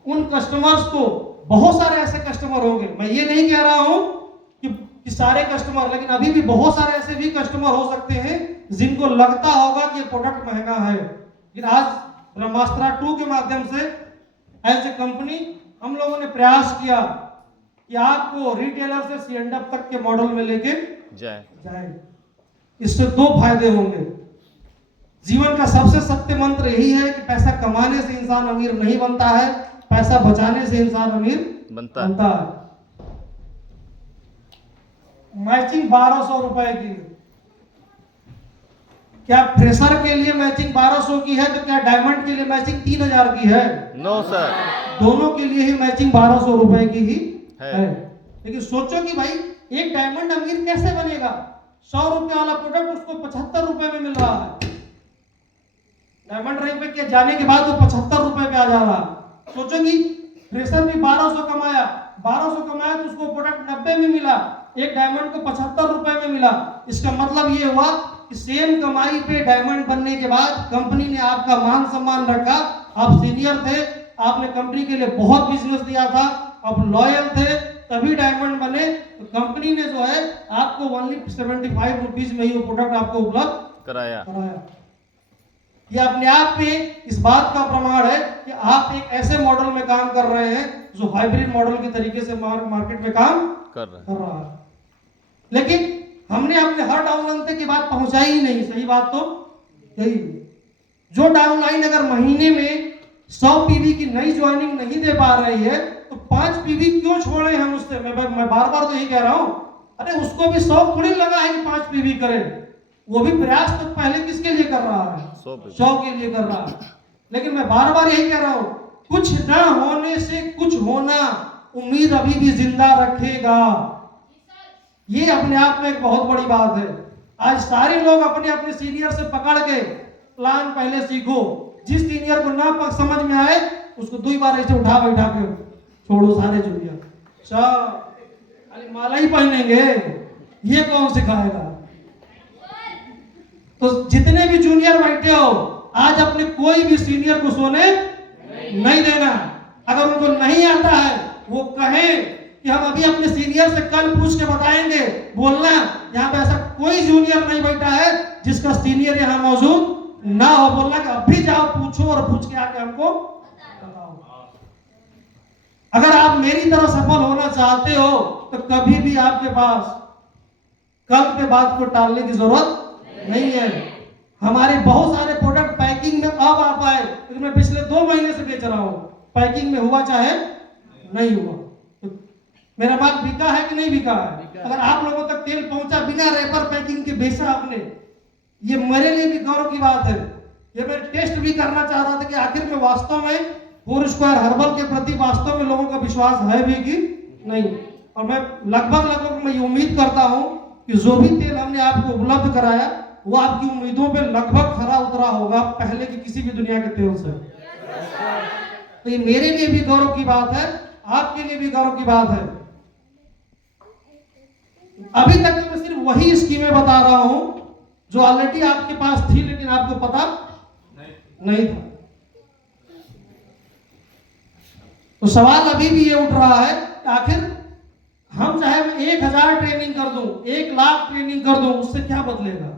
उन कस्टमर्स को, बहुत सारे ऐसे कस्टमर होंगे, मैं ये नहीं कह रहा हूं कि सारे कस्टमर, लेकिन अभी भी बहुत सारे ऐसे भी कस्टमर हो सकते हैं जिनको लगता होगा कि ये प्रोडक्ट महंगा है। लेकिन आज ब्रह्मास्त्र 2 के माध्यम से एज ए कंपनी हम लोगों ने प्रयास किया कि आपको रिटेलर से C&F तक के मॉडल में लेके जाए। इससे 2 फायदे होंगे। जीवन का सबसे सत्य मंत्र यही है कि पैसा कमाने से इंसान अमीर नहीं बनता है, पैसा बचाने से इंसान अमीर बनता है। मैचिंग 1200 रुपए की क्या फ्रेशर के लिए मैचिंग 1200 की है तो क्या डायमंड के लिए मैचिंग 3000 की है? No sir. दोनों के लिए ही मैचिंग 1200 रुपए की ही है। है। लेकिन सोचो कि भाई एक डायमंड अमीर कैसे बनेगा? 100 रुपए वाला प्रोडक्ट उसको 75 रुपए में मिल रहा है। डायमंड रैंक पे के जाने के बाद वो 75 रुपए पे आ जा रहा है। सोचो कि फ्रेशर भी 1200 कमाया तो उसको प्रोडक्ट 90 में मिला, एक डायमंड को 75 रुपए में मिला। इसका मतलब ये हुआ कि सेम कमाई पे डायमंड बनने के बाद कंपनी ने आपका मान सम्मान रखा। आप सीनियर थे, आपने कंपनी के लिए बहुत बिजनेस दिया था, आप लॉयल थे, तभी डायमंड बने। तो कंपनी ने जो है आपको ओनली 75 रुपीज में ही वो प्रोडक्ट आपको उपलब्ध कराया। ये अपने आप में इस बात का प्रमाण है कि आप एक ऐसे मॉडल में काम कर रहे हैं जो हाइब्रिड मॉडल के तरीके से मार्केट में काम कर रहा है। लेकिन हमने अपने हर डाउनलाइन की बात पहुंचाई ही नहीं। सही बात तो यही, जो डाउनलाइन अगर महीने में 100 पीवी की नई ज्वाइनिंग नहीं दे पा रही है तो 5 पीवी क्यों छोड़े हम उससे? मैं बार बार तो यही कह रहा हूं। अरे उसको भी 100 थोड़ी लगा है कि 5 पीवी करे, वो भी प्रयास तो पहले किसके लिए कर रहा है? 100 के लिए कर रहा है। लेकिन मैं बार बार यही कह रहा हूं, कुछ ना होने से कुछ होना उम्मीद अभी भी जिंदा रखेगा। ये अपने आप में एक बहुत बड़ी बात है। आज सारे लोग अपने अपने सीनियर से पकड़ के प्लान पहले सीखो। जिस सीनियर को ना समझ में आए उसको 2 बार ऐसे उठा बैठा के छोड़ो सारे जूनियर। खाली माला ही पहनेंगे, ये कौन सिखाएगा? तो जितने भी जूनियर बैठे हो, आज अपने कोई भी सीनियर को सोने नहीं देना। अगर उनको नहीं आता है वो कहें कि हम अभी अपने सीनियर से कल पूछ के बताएंगे। बोलना यहाँ पे ऐसा कोई जूनियर नहीं बैठा है जिसका सीनियर यहाँ मौजूद ना हो। बोलना कि अभी जाओ पूछो और पूछ के आके हमको बताओ। अगर आप मेरी तरह सफल होना चाहते हो तो कभी भी आपके पास कल पे बात को टालने की जरूरत नहीं है। हमारे बहुत सारे प्रोडक्ट पैकिंग में अब आ पाए, लेकिन मैं पिछले 2 महीने से बेच रहा हूं। पैकिंग में हुआ चाहे नहीं हुआ, तो मेरा माल बिका है कि नहीं बिका है? अगर आप लोगों तक तेल पहुंचा बिना रेपर पैकिंग के बेचा आपने, ये मेरे लिए भी गौरव की बात है। ये मैं टेस्ट भी करना चाह रहा था कि आखिर में वास्तव में फोरस्क्वायर हर्बल के प्रति वास्तव में लोगों का विश्वास है भी कि नहीं। और मैं लगभग मैं ये उम्मीद करता हूं कि जो भी तेल हमने आपको उपलब्ध कराया वो आपकी उम्मीदों पे लगभग खरा उतरा होगा पहले की किसी भी दुनिया के तेल से। तो ये मेरे लिए भी गौरव की बात है, आपके लिए भी गौरव की बात है। अभी तक तो मैं सिर्फ वही स्कीमें बता रहा हूं जो ऑलरेडी आपके पास थी लेकिन आपको पता नहीं था। तो सवाल अभी भी ये उठ रहा है कि आखिर हम चाहे मैं 1000 ट्रेनिंग कर दूं, 1 लाख ट्रेनिंग कर दूं, उससे क्या बदलेगा?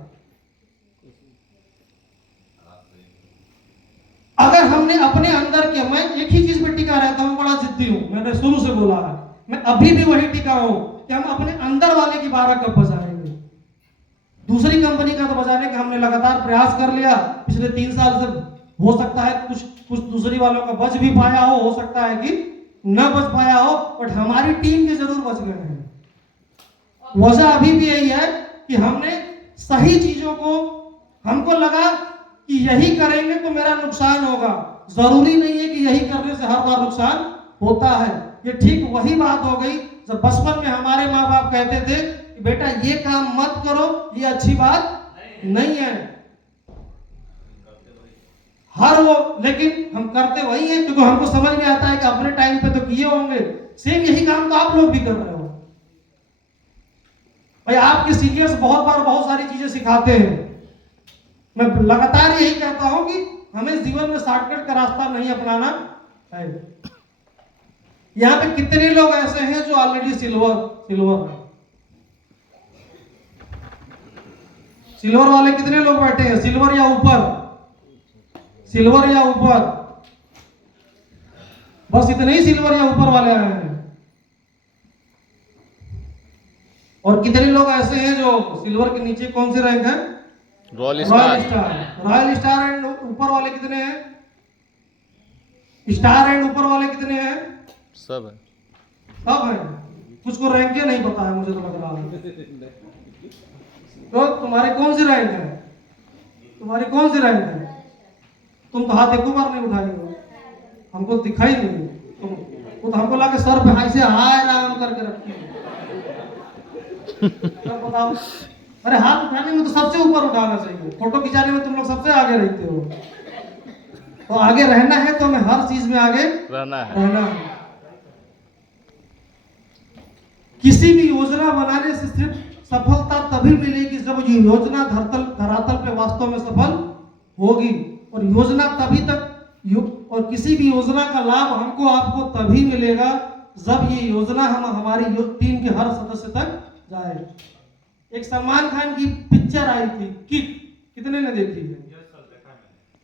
अगर हमने अपने अंदर के, मैं एक ही चीज पे टिका रहता हूं, बड़ा जिद्दी हूं, मैंने शुरू से बोला है, मैं अभी भी वही टिका हूं कि हम अपने अंदर वाले की 12 कब बजाएंगे। दूसरी कंपनी का तो बजाने का हमने लगातार प्रयास कर लिया पिछले 3 साल से। हो सकता है कुछ दूसरी वालों का बच भी पाया हो सकता है कि न बच पाया हो, बट हमारी टीम के जरूर बच गए हैं। वजह अभी भी यही है कि हमने सही चीजों को, हमको लगा कि यही करेंगे तो मेरा नुकसान होगा। जरूरी नहीं है कि यही करने से हर बार नुकसान होता है। ये ठीक वही बात हो गई जब बचपन में हमारे माँ बाप कहते थे कि बेटा ये काम मत करो, ये अच्छी बात नहीं है। लेकिन हम करते वही हैं क्योंकि हमको समझ में आता है कि अपने टाइम पे तो किए होंगे। सेम यही काम तो आप लोग भी कर रहे हो। भाई आपके सीनियर्स बहुत बार बहुत सारी चीजें सिखाते हैं। मैं लगातार यही कहता हूं कि हमें जीवन में शॉर्टकट का रास्ता नहीं अपनाना है। यहां पे कितने लोग ऐसे हैं जो ऑलरेडी सिल्वर वाले कितने लोग बैठे हैं? सिल्वर या ऊपर, बस इतने ही सिल्वर या ऊपर वाले आए हैं। और कितने लोग ऐसे हैं जो सिल्वर के नीचे कौन से रैंक है? रॉयल स्टार एंड ऊपर वाले कितने हैं? स्टार एंड ऊपर वाले कितने हैं? सब है। कुछ को रैंक नहीं पता है, मुझे तो लग रहा है। तो तुम्हारे कौन सी रैंक है? तुम्हारी कौन सी रैंक है? तुम तो हाथ एक बार नहीं उठाई हो, हमको दिखाई नहीं। तुम वो तो हमको लाके सर पे ऐसे हाय राम करके रखती हो। तब बताओ, अरे हाथ उठाने में तो सबसे ऊपर उठाना चाहिए, फोटो खिंचाने में तुम लोग सबसे आगे रहते हो। तो आगे रहना है तो हमें हर चीज में आगे रहना है। रहना है। किसी भी योजना बनाने से सिर्फ सफलता तभी मिलेगी जब ये योजना धरातल पे वास्तव में सफल होगी। और योजना तभी तक और किसी भी योजना का लाभ हमको आपको तभी मिलेगा जब ये योजना हमारी टीम के हर सदस्य तक जाए। एक सलमान खान की पिक्चर आई थी किक, कितने ने देखी है?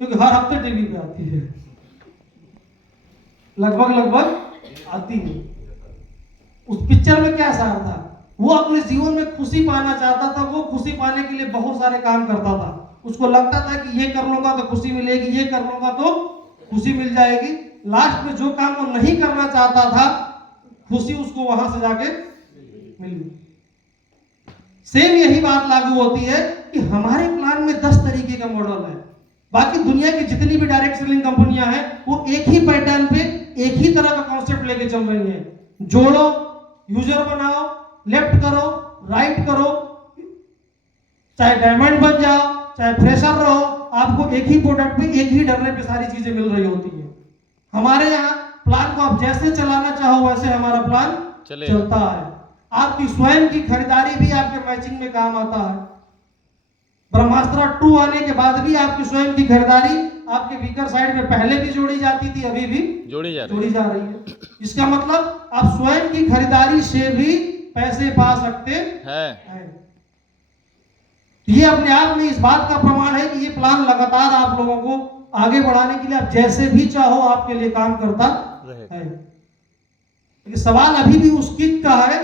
क्योंकि हर हफ्ते टीवी पे आती है, लगभग आती है। उस पिक्चर में क्या सार था? वो अपने जीवन में खुशी पाना चाहता था। वो खुशी पाने के लिए बहुत सारे काम करता था। उसको लगता था कि ये कर लूंगा तो खुशी मिलेगी, ये कर लूंगा तो खुशी मिल जाएगी। लास्ट में जो काम वो नहीं करना चाहता था, खुशी उसको वहां से जाके मिली। सेम यही बात लागू होती है कि हमारे प्लान में 10 तरीके का मॉडल है। बाकी दुनिया की जितनी भी डायरेक्ट सेलिंग कंपनियां हैं वो एक ही पैटर्न पे एक ही तरह का कॉन्सेप्ट लेके चल रही हैं। जोड़ो, यूजर बनाओ, लेफ्ट करो, राइट करो, चाहे डायमंड बन जाओ, चाहे फ्रेशर रहो, आपको एक ही प्रोडक्ट पे एक ही डरने पे सारी चीजें मिल रही होती है। हमारे यहाँ प्लान को आप जैसे चलाना चाहो वैसे हमारा प्लान चलता है। आपकी स्वयं की खरीदारी भी आपके मैचिंग में काम आता है। ब्रह्मास्त्र 2 आने के बाद भी आपकी स्वयं की खरीदारी आपके वीकर साइड में पहले भी जोड़ी जाती थी, अभी भी जोड़ी जा रही है। इसका मतलब आप स्वयं की खरीदारी से भी पैसे पा सकते हैं। ये अपने आप में इस बात का प्रमाण है कि ये प्लान लगातार आप लोगों को आगे बढ़ाने के लिए आप जैसे भी चाहो आपके लिए काम करता है। लेकिन सवाल अभी भी उस किक का है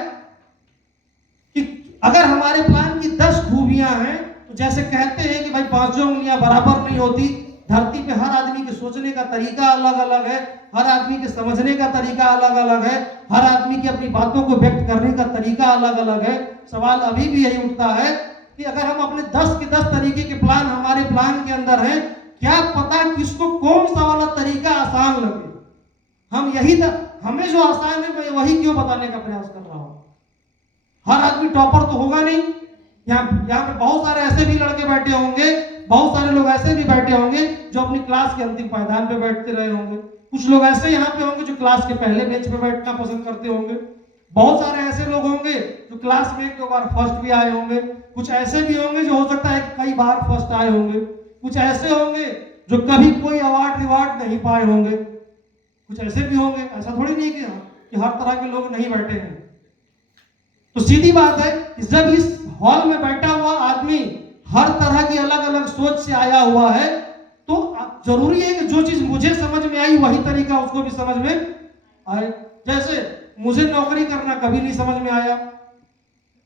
कि अगर हमारे प्लान की 10 खूबियां हैं तो जैसे कहते हैं कि भाई 5 उंगलियां बराबर नहीं होती। धरती पे हर आदमी के सोचने का तरीका अलग अलग है, हर आदमी के समझने का तरीका अलग अलग है, हर आदमी की अपनी बातों को व्यक्त करने का तरीका अलग अलग है। सवाल अभी भी यही उठता है कि अगर हम अपने 10 के 10 तरीके के प्लान हमारे प्लान के अंदर हैं, क्या पता किसको कौन सा वाला तरीका आसान लगे। हमें जो आसान है मैं वही क्यों बताने का प्रयास कर रहा हूं। हर आदमी टॉपर तो होगा नहीं। यहाँ पे बहुत सारे ऐसे भी लड़के बैठे होंगे, बहुत सारे लोग ऐसे भी बैठे होंगे जो अपनी क्लास के अंतिम पायदान पे बैठते रहे होंगे। कुछ लोग ऐसे यहाँ पे होंगे जो क्लास के पहले बेंच पे बैठना पसंद करते होंगे। बहुत सारे ऐसे लोग होंगे जो क्लास में 1-2 बार फर्स्ट भी आए होंगे। कुछ ऐसे भी होंगे जो हो सकता है कि कई बार फर्स्ट आए होंगे। कुछ ऐसे होंगे जो कभी कोई अवार्ड नहीं पाए होंगे। कुछ ऐसे भी होंगे, ऐसा थोड़ी नहीं कि हर तरह के लोग नहीं बैठे हैं। तो सीधी बात है कि जब इस हॉल में बैठा हुआ आदमी हर तरह की अलग अलग सोच से आया हुआ है तो जरूरी है कि जो चीज मुझे समझ में आई वही तरीका उसको भी समझ में आए। जैसे मुझे नौकरी करना कभी नहीं समझ में आया।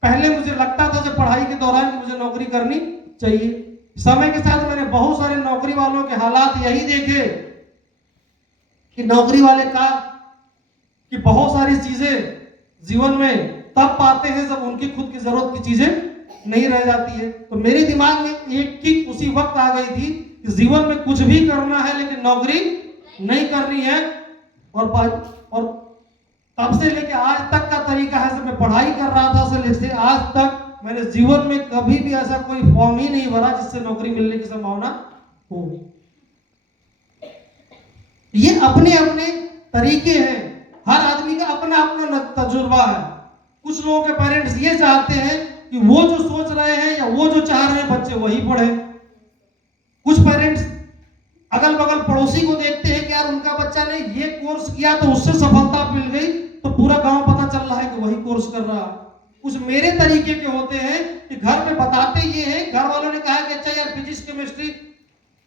पहले मुझे लगता था जब पढ़ाई के दौरान कि मुझे नौकरी करनी चाहिए। समय के साथ मैंने बहुत सारे नौकरी वालों के हालात यही देखे कि नौकरी वाले कि बहुत सारी चीजें जीवन में तब पाते हैं जब उनकी खुद की जरूरत की चीजें नहीं रह जाती है। तो मेरे दिमाग में एक किक उसी वक्त आ गई थी कि जीवन में कुछ भी करना है लेकिन नौकरी नहीं करनी है। और तब से लेके आज तक का तरीका है, जब मैं पढ़ाई कर रहा था से लेके आज तक मैंने जीवन में कभी भी ऐसा कोई फॉर्म ही नहीं भरा जिससे नौकरी मिलने की संभावना हो। ये अपने अपने तरीके हैं, हर आदमी का अपना अपना तजुर्बा है। कुछ लोगों के पेरेंट्स ये चाहते हैं कि वो जो सोच रहे हैं या वो जो चाह रहे हैं बच्चे वही पढ़े। कुछ पेरेंट्स अगल बगल पड़ोसी को देखते हैं कि यार उनका बच्चा ने ये कोर्स किया तो उससे सफलता मिल गई, तो पूरा गांव पता चल रहा है कि वही कोर्स कर रहा है। कुछ मेरे तरीके के होते हैं कि घर पे बताते ये हैं, घर वालों ने कहा कि अच्छा यार फिजिक्स केमिस्ट्री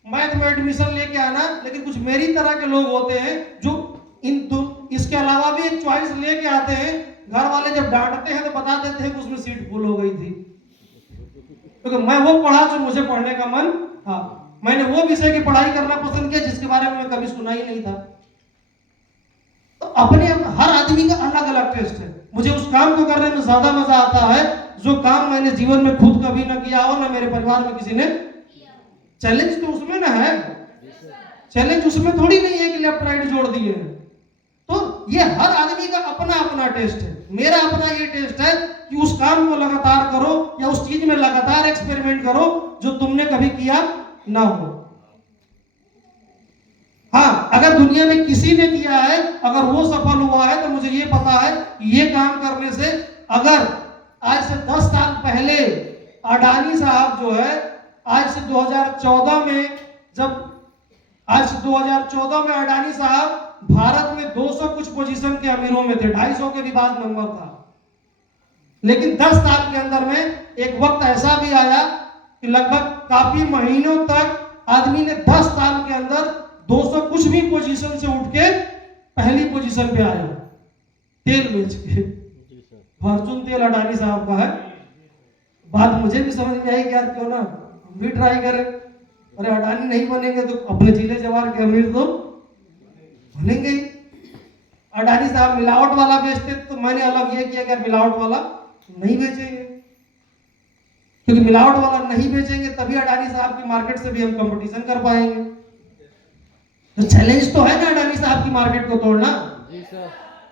मैथ में एडमिशन लेके आना। लेकिन कुछ मेरी तरह के लोग होते हैं जो इसके अलावा भी एक चॉइस लेके आते हैं। घर वाले जब डांटते हैं तो बता देते हैं कि उसमें सीट फुल हो गई थी, क्योंकि मैं वो पढ़ा जो मुझे पढ़ने का मन था। मैंने वो विषय की पढ़ाई करना पसंद किया जिसके बारे में मैं कभी सुना ही नहीं था। तो अपने हर आदमी का अलग अलग टेस्ट है। मुझे उस काम को करने में ज्यादा मजा आता है जो काम मैंने जीवन में खुद कभी न किया हो, ना मेरे परिवार में किसी ने। चैलेंज तो उसमें ना है, चैलेंज उसमें थोड़ी नहीं है कि लेफ्ट राइट जोड़ दिए हैं। तो ये हर आदमी का अपना अपना टेस्ट है। मेरा अपना ये टेस्ट है कि उस काम को लगातार करो या उस चीज में लगातार एक्सपेरिमेंट करो जो तुमने कभी किया ना हो। हाँ, अगर दुनिया में किसी ने किया है, अगर वो सफल हुआ है, तो मुझे ये पता है कि ये काम करने से, अगर आज से 10 साल पहले अडानी साहब जो है, आज से 2014 में अडानी साहब भारत में 200 कुछ पोजीशन के अमीरों में थे, 250 के भी बाद नंबर था। लेकिन 10 साल के अंदर में एक वक्त ऐसा भी आया कि लगभग काफी महीनों तक आदमी ने 10 साल के अंदर 200 कुछ भी पोजीशन से उठ के पहली पोजीशन पे आया, तेल बेच के। फॉर्चून तेल अडानी साहब का है। बात मुझे भी समझ में आई कि यार क्यों ना हम भी ट्राई करें। अरे अडानी नहीं बनेंगे तो अपने जिले जवार के अमीर तो बनेंगे ही। अडानी साहब मिलावट वाला बेचते तो मैंने अलग ये किया कि मिलावट वाला नहीं बेचेंगे, क्योंकि मिलावट वाला नहीं बेचेंगे तभी अडानी साहब की मार्केट से भी हम कंपटीशन कर पाएंगे। तो चैलेंज तो है ना अडानी साहब की मार्केट को तोड़ना।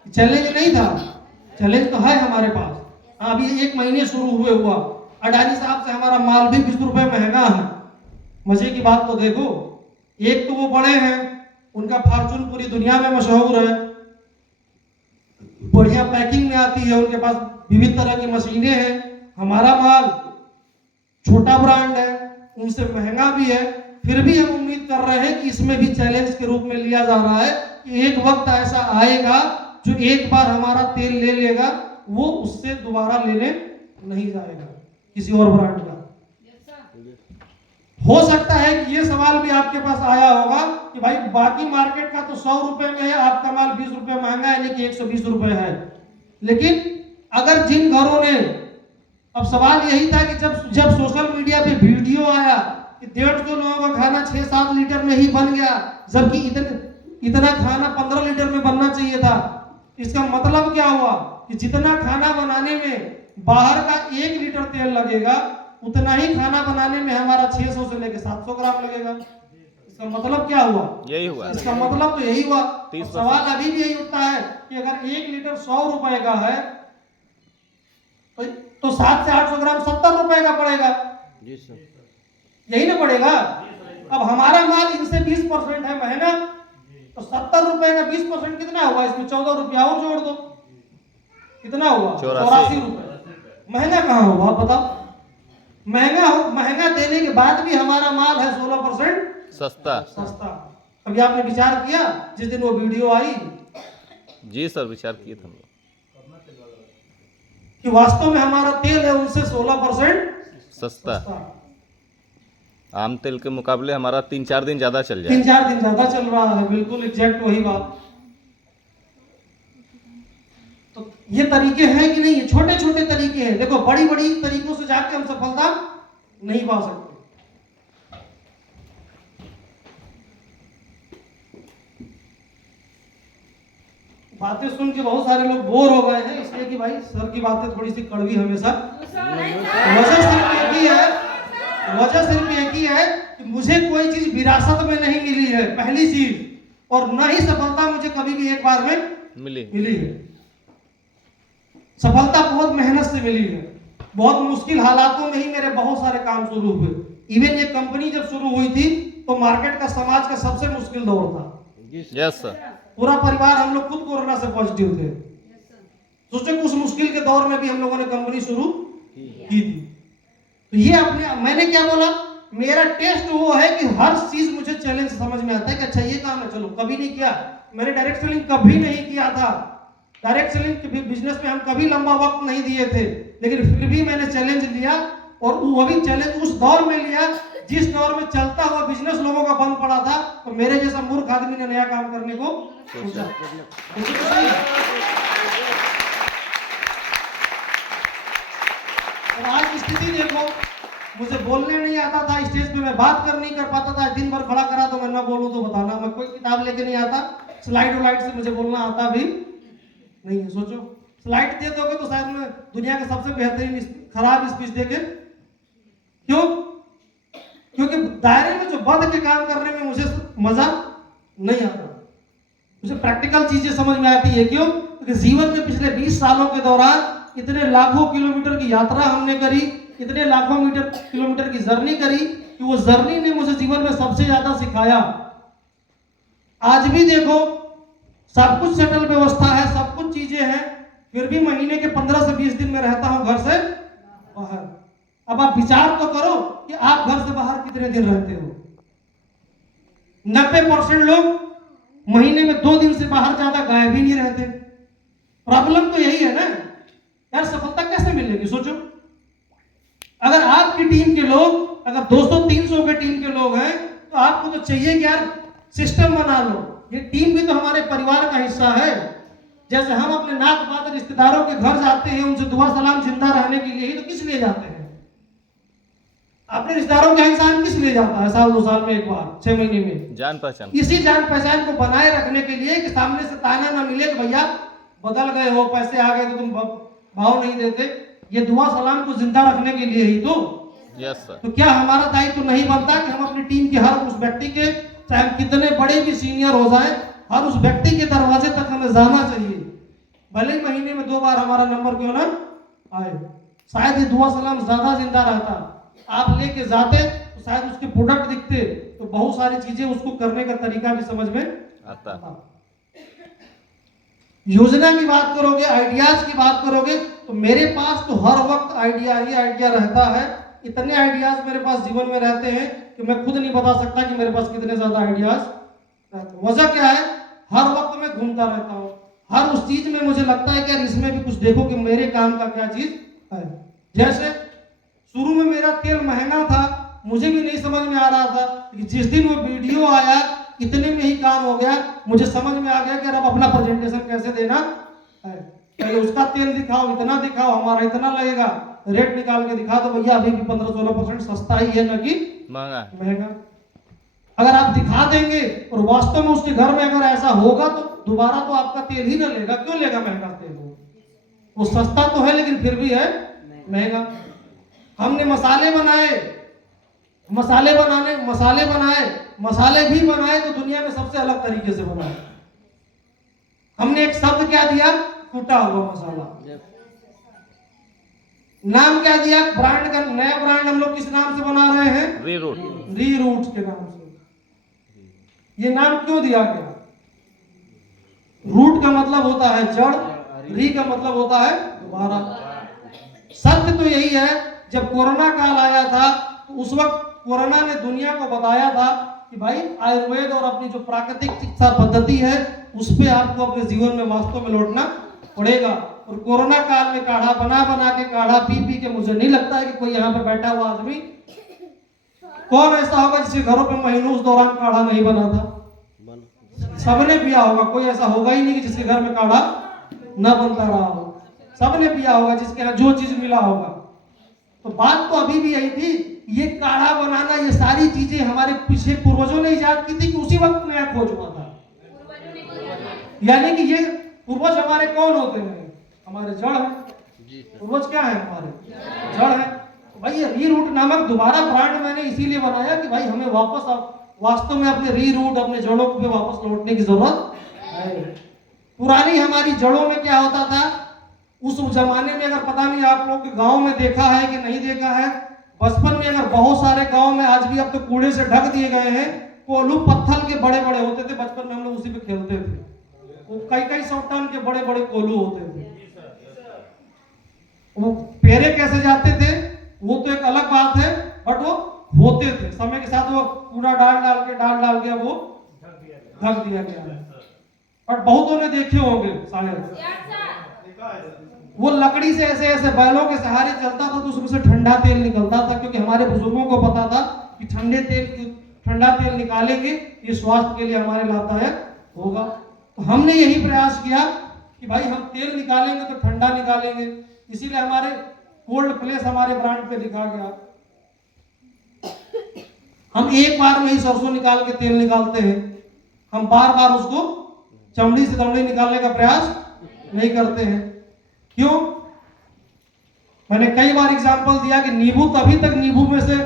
चैलेंज नहीं था, चैलेंज तो है हमारे पास। अभी 1 महीने शुरू हुआ, अडानी साहब से हमारा माल भी 20 रुपए महंगा है। मजे की बात तो देखो, एक तो वो बड़े हैं, उनका फॉर्चून पूरी दुनिया में मशहूर है, बढ़िया पैकिंग में आती है, उनके पास विविध तरह की मशीनें हैं। हमारा माल छोटा ब्रांड है, उनसे महंगा भी है, फिर भी हम उम्मीद कर रहे हैं कि इसमें भी चैलेंज के रूप में लिया जा रहा है कि एक वक्त ऐसा आएगा जो एक बार हमारा तेल ले लेगा, वो उससे दोबारा लेने नहीं जाएगा किसी और ब्रांड का। हो सकता है कि ये सवाल भी आपके पास आया होगा कि भाई बाकी मार्केट का तो 100 रुपए में है, आपका माल 20 रुपए महंगा है, यानी कि 120 रुपए है। लेकिन अगर जिन घरों ने, अब सवाल यही था कि जब सोशल मीडिया पे वीडियो आया कि 150 लोगों का खाना 6-7 लीटर में ही बन गया, जबकि इतना खाना 15 लीटर में बनना चाहिए था। इसका मतलब क्या हुआ कि जितना खाना बनाने में बाहर का 1 लीटर तेल लगेगा, उतना ही खाना बनाने में हमारा 600 से लेकर 700 ग्राम लगेगा। इसका मतलब क्या हुआ? यही हुआ। इसका मतलब तो यही हुआ। सवाल अभी भी यही उठता है कि अगर 1 लीटर 100 रुपए का है तो 700 से 800 ग्राम 70 रुपए का पड़ेगा। जी सर, यही ना पड़ेगा। अब हमारा माल इनसे 20% है महंगा, तो 70 रुपए का 20% कितना हुआ? इसमें 14 रुपया और जोड़ दो, कितना हुआ? 84 रुपए। महंगा कहाँ हुआ आप बताओ? महंगा देने के बाद भी हमारा माल है 16% सस्ता। अभी आपने विचार किया जिस दिन वो वीडियो आई? जी सर, विचार किए थे हम लोग कि वास्तव में हमारा तेल है उनसे 16% सस्ता। आम तेल के मुकाबले हमारा 3-4 दिन ज्यादा चल जाए। 3-4 दिन ज्यादा चल रहा है, बिल्कुल एग्जैक्ट वही बात। तो ये तरीके हैं कि नहीं? ये छोटे छोटे तरीके हैं। देखो, बड़ी बड़ी तरीकों से जाके हम सफलता नहीं पा सकते। बातें सुन के बहुत सारे लोग बोर हो गए हैं, इसलिए कि भाई सर की बातें थोड़ी सी कड़वी हमेशा। वजह सिर्फ एक ही है कि मुझे कोई चीज विरासत में नहीं मिली है, पहली चीज, और न ही सफलता मुझे कभी भी एक बार में मिली है। सफलता बहुत मेहनत से मिली है, बहुत मुश्किल हालातों में ही मेरे बहुत सारे काम शुरू हुए। इवन ये कंपनी जब शुरू हुई थी तो मार्केट का, समाज का सबसे मुश्किल दौर था। Yes sir. पूरा परिवार हम लोग खुद कोरोना से पॉजिटिव थे। सोचो कि उस मुश्किल के दौर में भी हम लोगों ने कंपनी शुरू की थी। तो ये मैंने क्या बोला, मेरा टेस्ट वो है कि हर चीज मुझे चैलेंज समझ में आता है कि अच्छा ये काम है, चलो। कभी नहीं किया मैंने डायरेक्ट सेलिंग, कभी नहीं किया था डायरेक्ट सेलिंग के बिजनेस में, हम कभी लंबा वक्त नहीं दिए थे, लेकिन फिर भी मैंने चैलेंज लिया। और वो भी चैलेंज उस दौर में लिया जिस दौर में चलता हुआ बिजनेस लोगों का बंद पड़ा था, तो मेरे जैसा मूर्ख आदमी ने नया काम करने को सोचा। और आज की स्थिति देखो, मुझे बोलने नहीं आता था, स्टेज पे मैं बात कर नहीं कर पाता था, दिन भर खड़ा करा तो मैं ना बोलूं तो बताना। मैं कोई किताब लेके नहीं आता, स्लाइड से मुझे बोलना आता भी नहीं है। सोचो, स्लाइड दे दोगे तो शायद मैं दुनिया का सबसे बेहतरीन खराब स्पीच देके, क्यों? क्योंकि दायरे में जो बंद के काम करने में मुझे मजा नहीं आता, मुझे प्रैक्टिकल चीजें समझ में आती है। क्यों? क्योंकि जीवन में पिछले 20 सालों के दौरान इतने लाखों किलोमीटर की यात्रा हमने करी, इतने लाखों किलोमीटर की जर्नी करी कि वो जर्नी ने मुझे जीवन में सबसे ज्यादा सिखाया। आज भी देखो सब कुछ सेटल व्यवस्था है, सब कुछ चीजें हैं, फिर भी महीने के 15 से 20 दिन में रहता हूं घर से बाहर। अब आप विचार तो करो कि आप घर से बाहर कितने दिन रहते हो। 90% लोग महीने में 2 दिन से बाहर ज्यादा गायब ही नहीं रहते। प्रॉब्लम तो यही है ना यार, सफलता कैसे मिलेगी? सोचो, अगर आपकी टीम के लोग अगर 200-300 के टीम के लोग हैं तो आपको तो चाहिए कि यार सिस्टम बना लो। ये टीम भी तो हमारे परिवार का हिस्सा है। जैसे हम अपने नात पात रिश्तेदारों के घर जाते हैं, उनसे दुआ सलाम जिंदा रहने के लिए ही तो किस लिए जाते हैं? अपने रिश्तेदारों का इंसान किस लिए जाता है? साल 2 साल में एक बार, 6 महीने में, जान पहचान। इसी जान पहचान को बनाए रखने के लिए कि सामने से ताना ना मिले कि भैया बदल गए हो, पैसे आ गए तो तुम भाव नहीं देते। ये दुआ सलाम को जिंदा रखने के लिए ही तो। Yes sir. तो क्या हमारा दायित्व नहीं बनता कि हम अपनी टीम के हर उस व्यक्ति के, चाहे हम कितने बड़े भी सीनियर हो जाए, हर उस व्यक्ति के दरवाजे तक हमें जाना चाहिए, भले ही महीने में 2 बार हमारा नंबर क्यों ना आए। शायद ये दुआ सलाम ज्यादा जिंदा रहता, आप लेके जाते तो शायद उसके प्रोडक्ट दिखते, तो बहुत सारी चीजें उसको करने का तरीका भी समझ में आता। योजना की बात करोगे, आइडियाज की बात करोगे, तो मेरे पास तो हर वक्त आइडिया ही आइडिया रहता है। इतने आइडियाज मेरे पास जीवन में रहते हैं कि मैं खुद नहीं बता सकता कि मेरे पास कितने ज्यादा आइडियाज रहते हैं। वजह क्या है? हर वक्त मैं घूमता रहता हूँ, हर उस चीज में मुझे लगता है कि यार इसमें भी कुछ देखो कि मेरे काम का क्या चीज है। जैसे शुरू में मेरा तेल महंगा था, मुझे भी नहीं समझ में आ रहा था कि जिस दिन वो वीडियो आया इतने में ही काम हो गया। मुझे समझ में आ गया कि अब अपना प्रेजेंटेशन कैसे देना है। पहले उसका तेल दिखाओ, इतना दिखाओ, हमारा इतना लगेगा, रेट निकाल के दिखा दो भैया, अभी भी 15-16% सस्ता ही है, ना कि महंगा। अगर आप दिखा देंगे और वास्तव में उसके घर में अगर ऐसा होगा तो दोबारा तो आपका तेल ही ना लेगा। क्यों लेगा महंगा तेल? वो सस्ता तो है लेकिन फिर भी है महंगा। हमने मसाले बनाए, मसाले भी बनाए तो दुनिया में सबसे अलग तरीके से बनाए। हमने एक शब्द क्या दिया? टूटा हुआ मसाला। नाम क्या दिया? ब्रांड का नया ब्रांड हम लोग किस नाम से बना रहे हैं? रीरूट के नाम से। ये नाम क्यों दिया गया? रूट का मतलब होता है जड़, री का मतलब होता है दोबारा। सत्य तो यही है, जब कोरोना काल आया था तो उस वक्त कोरोना ने दुनिया को बताया था कि भाई आयुर्वेद और अपनी जो प्राकृतिक चिकित्सा पद्धति है उस पे आपको अपने जीवन में वास्तव में लौटना पड़ेगा। और कोरोना काल में काढ़ा बना के, काढ़ा पी के, मुझे नहीं लगता है कि कोई यहाँ पे बैठा हुआ आदमी, कौन ऐसा होगा जिसके घरों पे महीनों उस दौरान काढ़ा नहीं बना था? सबने पिया होगा। कोई ऐसा होगा ही नहीं कि जिसके घर में काढ़ा न बनता रहा हो। सबने पिया होगा, जिसके यहाँ जो चीज मिला होगा। तो बात तो अभी भी यही थी, ये काढ़ा बनाना, ये सारी चीजें हमारे पीछे पूर्वजों ने इजाद की थी कि उसी वक्त नया खोज हुआ था। यानी कि ये पूर्वज हमारे कौन होते हैं? हमारे जड़ है। पूर्वज क्या है? हमारे जड़ है। तो भाई ये रीरूट नामक दोबारा ब्रांड मैंने इसीलिए बनाया कि भाई हमें वापस वास्तव में अपने रीरूट, अपने जड़ों पे वापस लौटने की जरूरत है। पुरानी हमारी जड़ों में क्या होता था उस जमाने में, अगर पता नहीं आप लोग गांव में देखा है कि नहीं देखा है, बचपन में अगर बहुत सारे गांव में, आज भी अब तो कूड़े से ढक दिए गए हैं, कोल्हू पत्थर के बड़े बड़े होते थे। बचपन में हम लोग उसी पे खेलते थे। वो कई 100 टन के बड़े बड़े कोल्हू होते थे। वो पेरे कैसे जाते थे वो तो एक अलग बात है, बट वो होते थे। समय के साथ वो कूड़ा डाल के वो ढक दिया गया है। और बहुतों ने देखे होंगे शायद, वो लकड़ी से ऐसे ऐसे बैलों के सहारे चलता था तो उसमें से ठंडा तेल निकलता था, क्योंकि हमारे बुजुर्गों को पता था कि ठंडा तेल निकालेंगे ये स्वास्थ्य के लिए हमारे लाभदायक होगा। तो हमने यही प्रयास किया कि भाई हम तेल निकालेंगे तो ठंडा निकालेंगे, इसीलिए हमारे कोल्ड प्लेस हमारे ब्रांड पे लिखा गया। हम एक बार में ही सरसों निकाल के तेल निकालते हैं, हम बार बार उसको चमड़ी से दमड़ी निकालने का प्रयास नहीं करते हैं। क्यों? मैंने कई बार एग्जांपल दिया कि नींबू तभी तक नींबू में से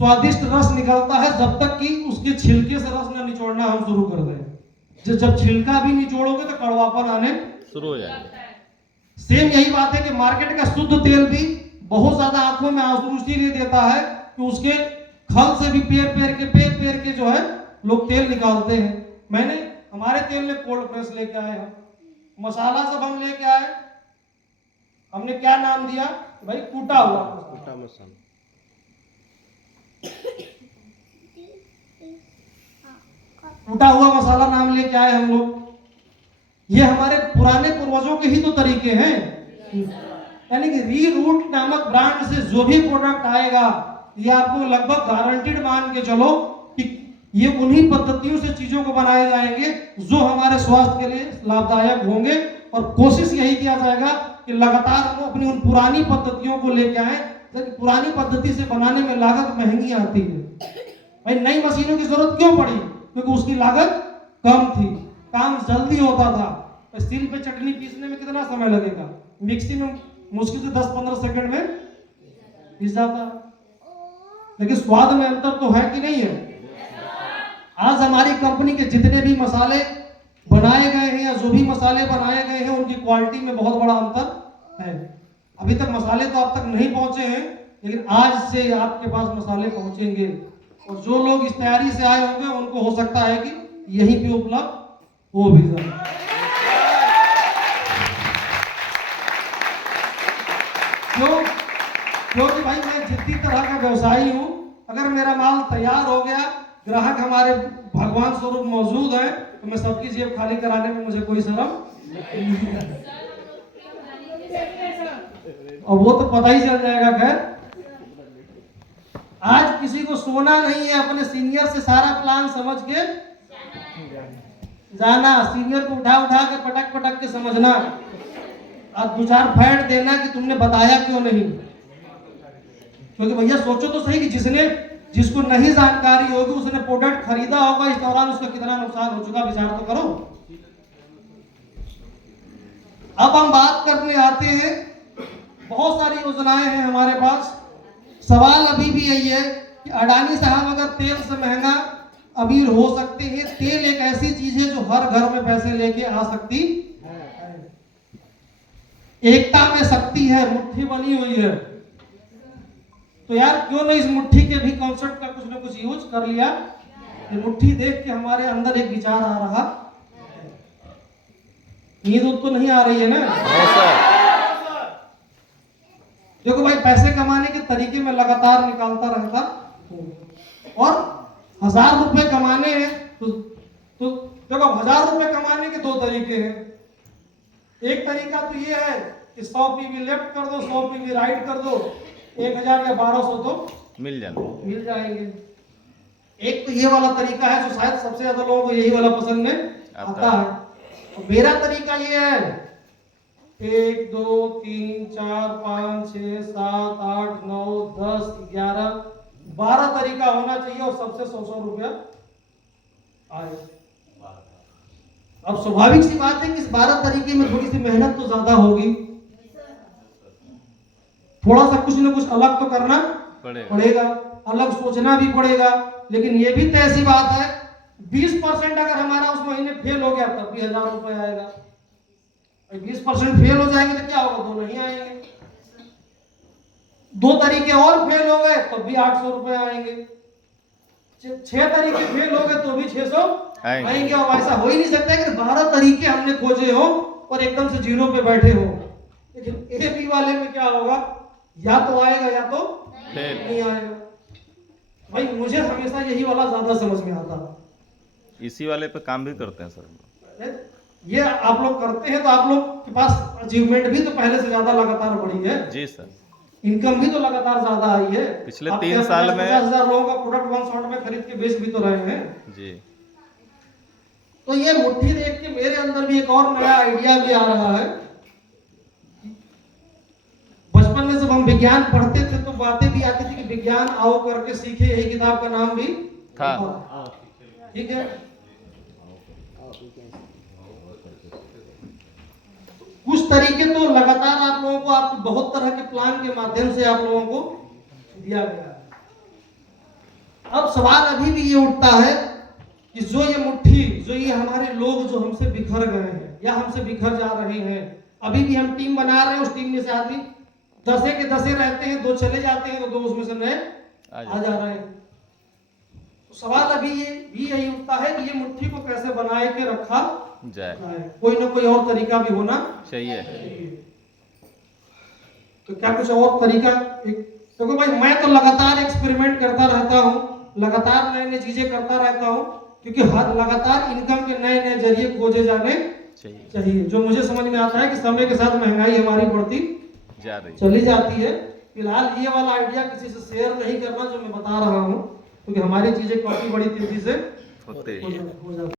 स्वादिष्ट रस निकलता है जब तक कि उसके छिलके से रस न निचोड़ना हम शुरू कर दें। जब छिलका भी निचोड़ोगे तो कड़वापन आने शुरू हो जाएगा। सेम यही बात है कि मार्केट का शुद्ध तेल भी बहुत ज्यादा आंखों में आंसू इसीलिए देता है कि उसके खल से भी पेर के जो है लोग तेल निकालते हैं। मैंने हमारे तेल में कोल्ड प्रेस लेके आए हैं, मसाला सब हम लेके आए, हमने क्या नाम दिया भाई, कूटा हुआ कोटा मसाला। कूटा हुआ मसाला नाम लेके आए हम लोग। ये हमारे पुराने पूर्वजों के ही तो तरीके हैं। यानी कि रीरूट नामक ब्रांड से जो भी प्रोडक्ट आएगा ये आपको लगभग गारंटीड मान के चलो कि ये उन्हीं पद्धतियों से चीजों को बनाए जाएंगे जो हमारे स्वास्थ्य के लिए लाभदायक होंगे। और कोशिश यही किया जाएगा कि लगातार हम अपनी उन पुरानी पद्धतियों को लेके आए। पुरानी पद्धति से बनाने में लागत महंगी आती है भाई, नई मशीनों की जरूरत क्यों पड़ी, क्योंकि उसकी लागत कम थी, काम जल्दी होता था। स्टील पे चटनी पीसने में कितना समय लगेगा, मिक्सी में मुश्किल से 10-15 सेकंड में पीस जाता है। लेकिन स्वाद में अंतर तो है कि नहीं है। आज हमारी कंपनी के जितने भी मसाले बनाए गए हैं या जो भी मसाले बनाए गए हैं उनकी क्वालिटी में बहुत बड़ा अंतर है। अभी तक मसाले तो आप तक नहीं पहुंचे हैं, लेकिन आज से आपके पास मसाले पहुंचेंगे। और जो लोग इस तैयारी से आए होंगे उनको हो सकता है कि यहीं पे उपलब्ध हो भी जाए। क्योंकि भाई मैं जितनी तरह का व्यवसायी हूं, अगर मेरा माल तैयार हो गया, ग्राहक हमारे भगवान स्वरूप मौजूद है, तो मैं सबकी जेब खाली कराने में मुझे कोई शर्म और वो तो पता ही चल जाएगा। खैर आज किसी को सोना नहीं है, अपने सीनियर से सारा प्लान समझ के जाना, सीनियर को उठा उठा के पटक के समझना और 2-4 फैट देना कि तुमने बताया क्यों नहीं। क्योंकि भैया सोचो तो सही कि जिसको नहीं जानकारी होगी उसने प्रोडक्ट खरीदा होगा, इस दौरान उसका कितना नुकसान हो चुका, विचार तो करो। अब हम बात करने आते हैं, बहुत सारी योजनाएं हैं हमारे पास। सवाल अभी भी यही है कि अडानी साहब अगर तेल से महंगा अमीर हो सकते हैं, तेल एक ऐसी चीज है जो हर घर में पैसे लेके आ सकती है। एकता में शक्ति है, मुट्ठी बनी हुई है। तो यार क्यों नहीं इस मुट्ठी के भी कॉन्सेप्ट का कुछ ना कुछ यूज कर लिया। ये मुट्ठी देख के हमारे अंदर एक विचार आ रहा, नींद तो नहीं आ रही है ना। देखो भाई, पैसे कमाने के तरीके में लगातार निकालता रहता और 1000 रुपए कमाने हैं तो देखो 1000 रुपए कमाने के 2 तरीके हैं। एक तरीका तो ये है कि 100 पीवी लेफ्ट कर दो, 100 पीवी राइट कर दो, 1000 या 1200 तो मिल जाएंगे। एक तो ये वाला तरीका है जो शायद सबसे ज्यादा लोगों को यही वाला पसंद में आता है। और मेरा तरीका ये है 1 2 3 4 5 6 7 8 9 10 11 12 तरीका होना चाहिए और सबसे 100 रुपया आए। अब स्वाभाविक सी बात है कि इस 12 तरीके में थोड़ी सी मेहनत तो ज्यादा होगी, थोड़ा सा कुछ ना कुछ अलग तो करना पड़ेगा, अलग सोचना भी पड़ेगा। लेकिन ये भी तय सी बात है 20% अगर हमारा उस महीने फेल हो गया तब भी 1000 रुपए आएगा। 20% फेल हो जाएंगे तो क्या होगा, 2 नहीं आएंगे। 2 तरीके और फेल हो गए तब भी 800 रुपए आएंगे। 6 तरीके फेल हो गए तो भी 600 आएंगे। और ऐसा हो ही नहीं सकता कि 12 तरीके हमने खोजे हो और एकदम से 0 पे बैठे हो। लेकिन ए बी वाले में क्या होगा, या तो आएगा या तो नहीं आएगा। भाई मुझे हमेशा यही वाला ज्यादा समझ में आता है। इसी वाले पे काम भी करते हैं सर। ये आप लोग करते हैं तो आप लोग के पास अचीवमेंट भी तो पहले से ज्यादा लगातार बढ़ी है। जी सर। इनकम भी तो लगातार ज्यादा आई है। पिछले 3 साल में 50,000 लोगों का प्रोडक्ट 1 शॉट में खरीद के बेच भी तो रहे हैं जी। तो ये मुट्ठी देख के मेरे अंदर भी एक और नया आइडिया भी आ रहा है। बचपन में जब हम विज्ञान पढ़ते थे तो बातें भी आती थी कि विज्ञान आओ करके सीखे, यही किताब का नाम भी था। ठीक है, कुछ तरीके तो लगातार आप लोगों को, आप बहुत तरह के प्लान के माध्यम से आप लोगों को दिया गया है। अब सवाल अभी भी ये उठता है कि जो ये मुट्ठी, जो ये हमारे लोग जो हमसे बिखर गए हैं या हमसे बिखर जा रहे हैं, अभी भी हम टीम बना रहे हैं, उस टीम में से आदमी 10 के 10 रहते हैं, 2 चले जाते हैं तो 2 उसमें से नए आ जा रहे हैं। तो सवाल अभी ये भी यही उठता है कि ये मुट्ठी को कैसे बनाए के रखा जाए, जाए। कोई ना कोई और तरीका भी होना चाहिए। तो क्या कुछ और तरीका? देखो भाई, मैं तो लगातार एक्सपेरिमेंट करता रहता हूँ, लगातार नए नए चीजें करता रहता हूँ, क्योंकि हर लगातार इनकम के नए नए जरिए खोजे जाने चाहिए। जो मुझे समझ में आता है कि समय के साथ महंगाई हमारी बढ़ती जा रही चली जाती है। फिलहाल ये वाला आइडिया किसी से शेयर नहीं करना जो मैं बता रहा हूँ, क्योंकि हमारी चीजें काफी बड़ी तेजी से होते हो जाती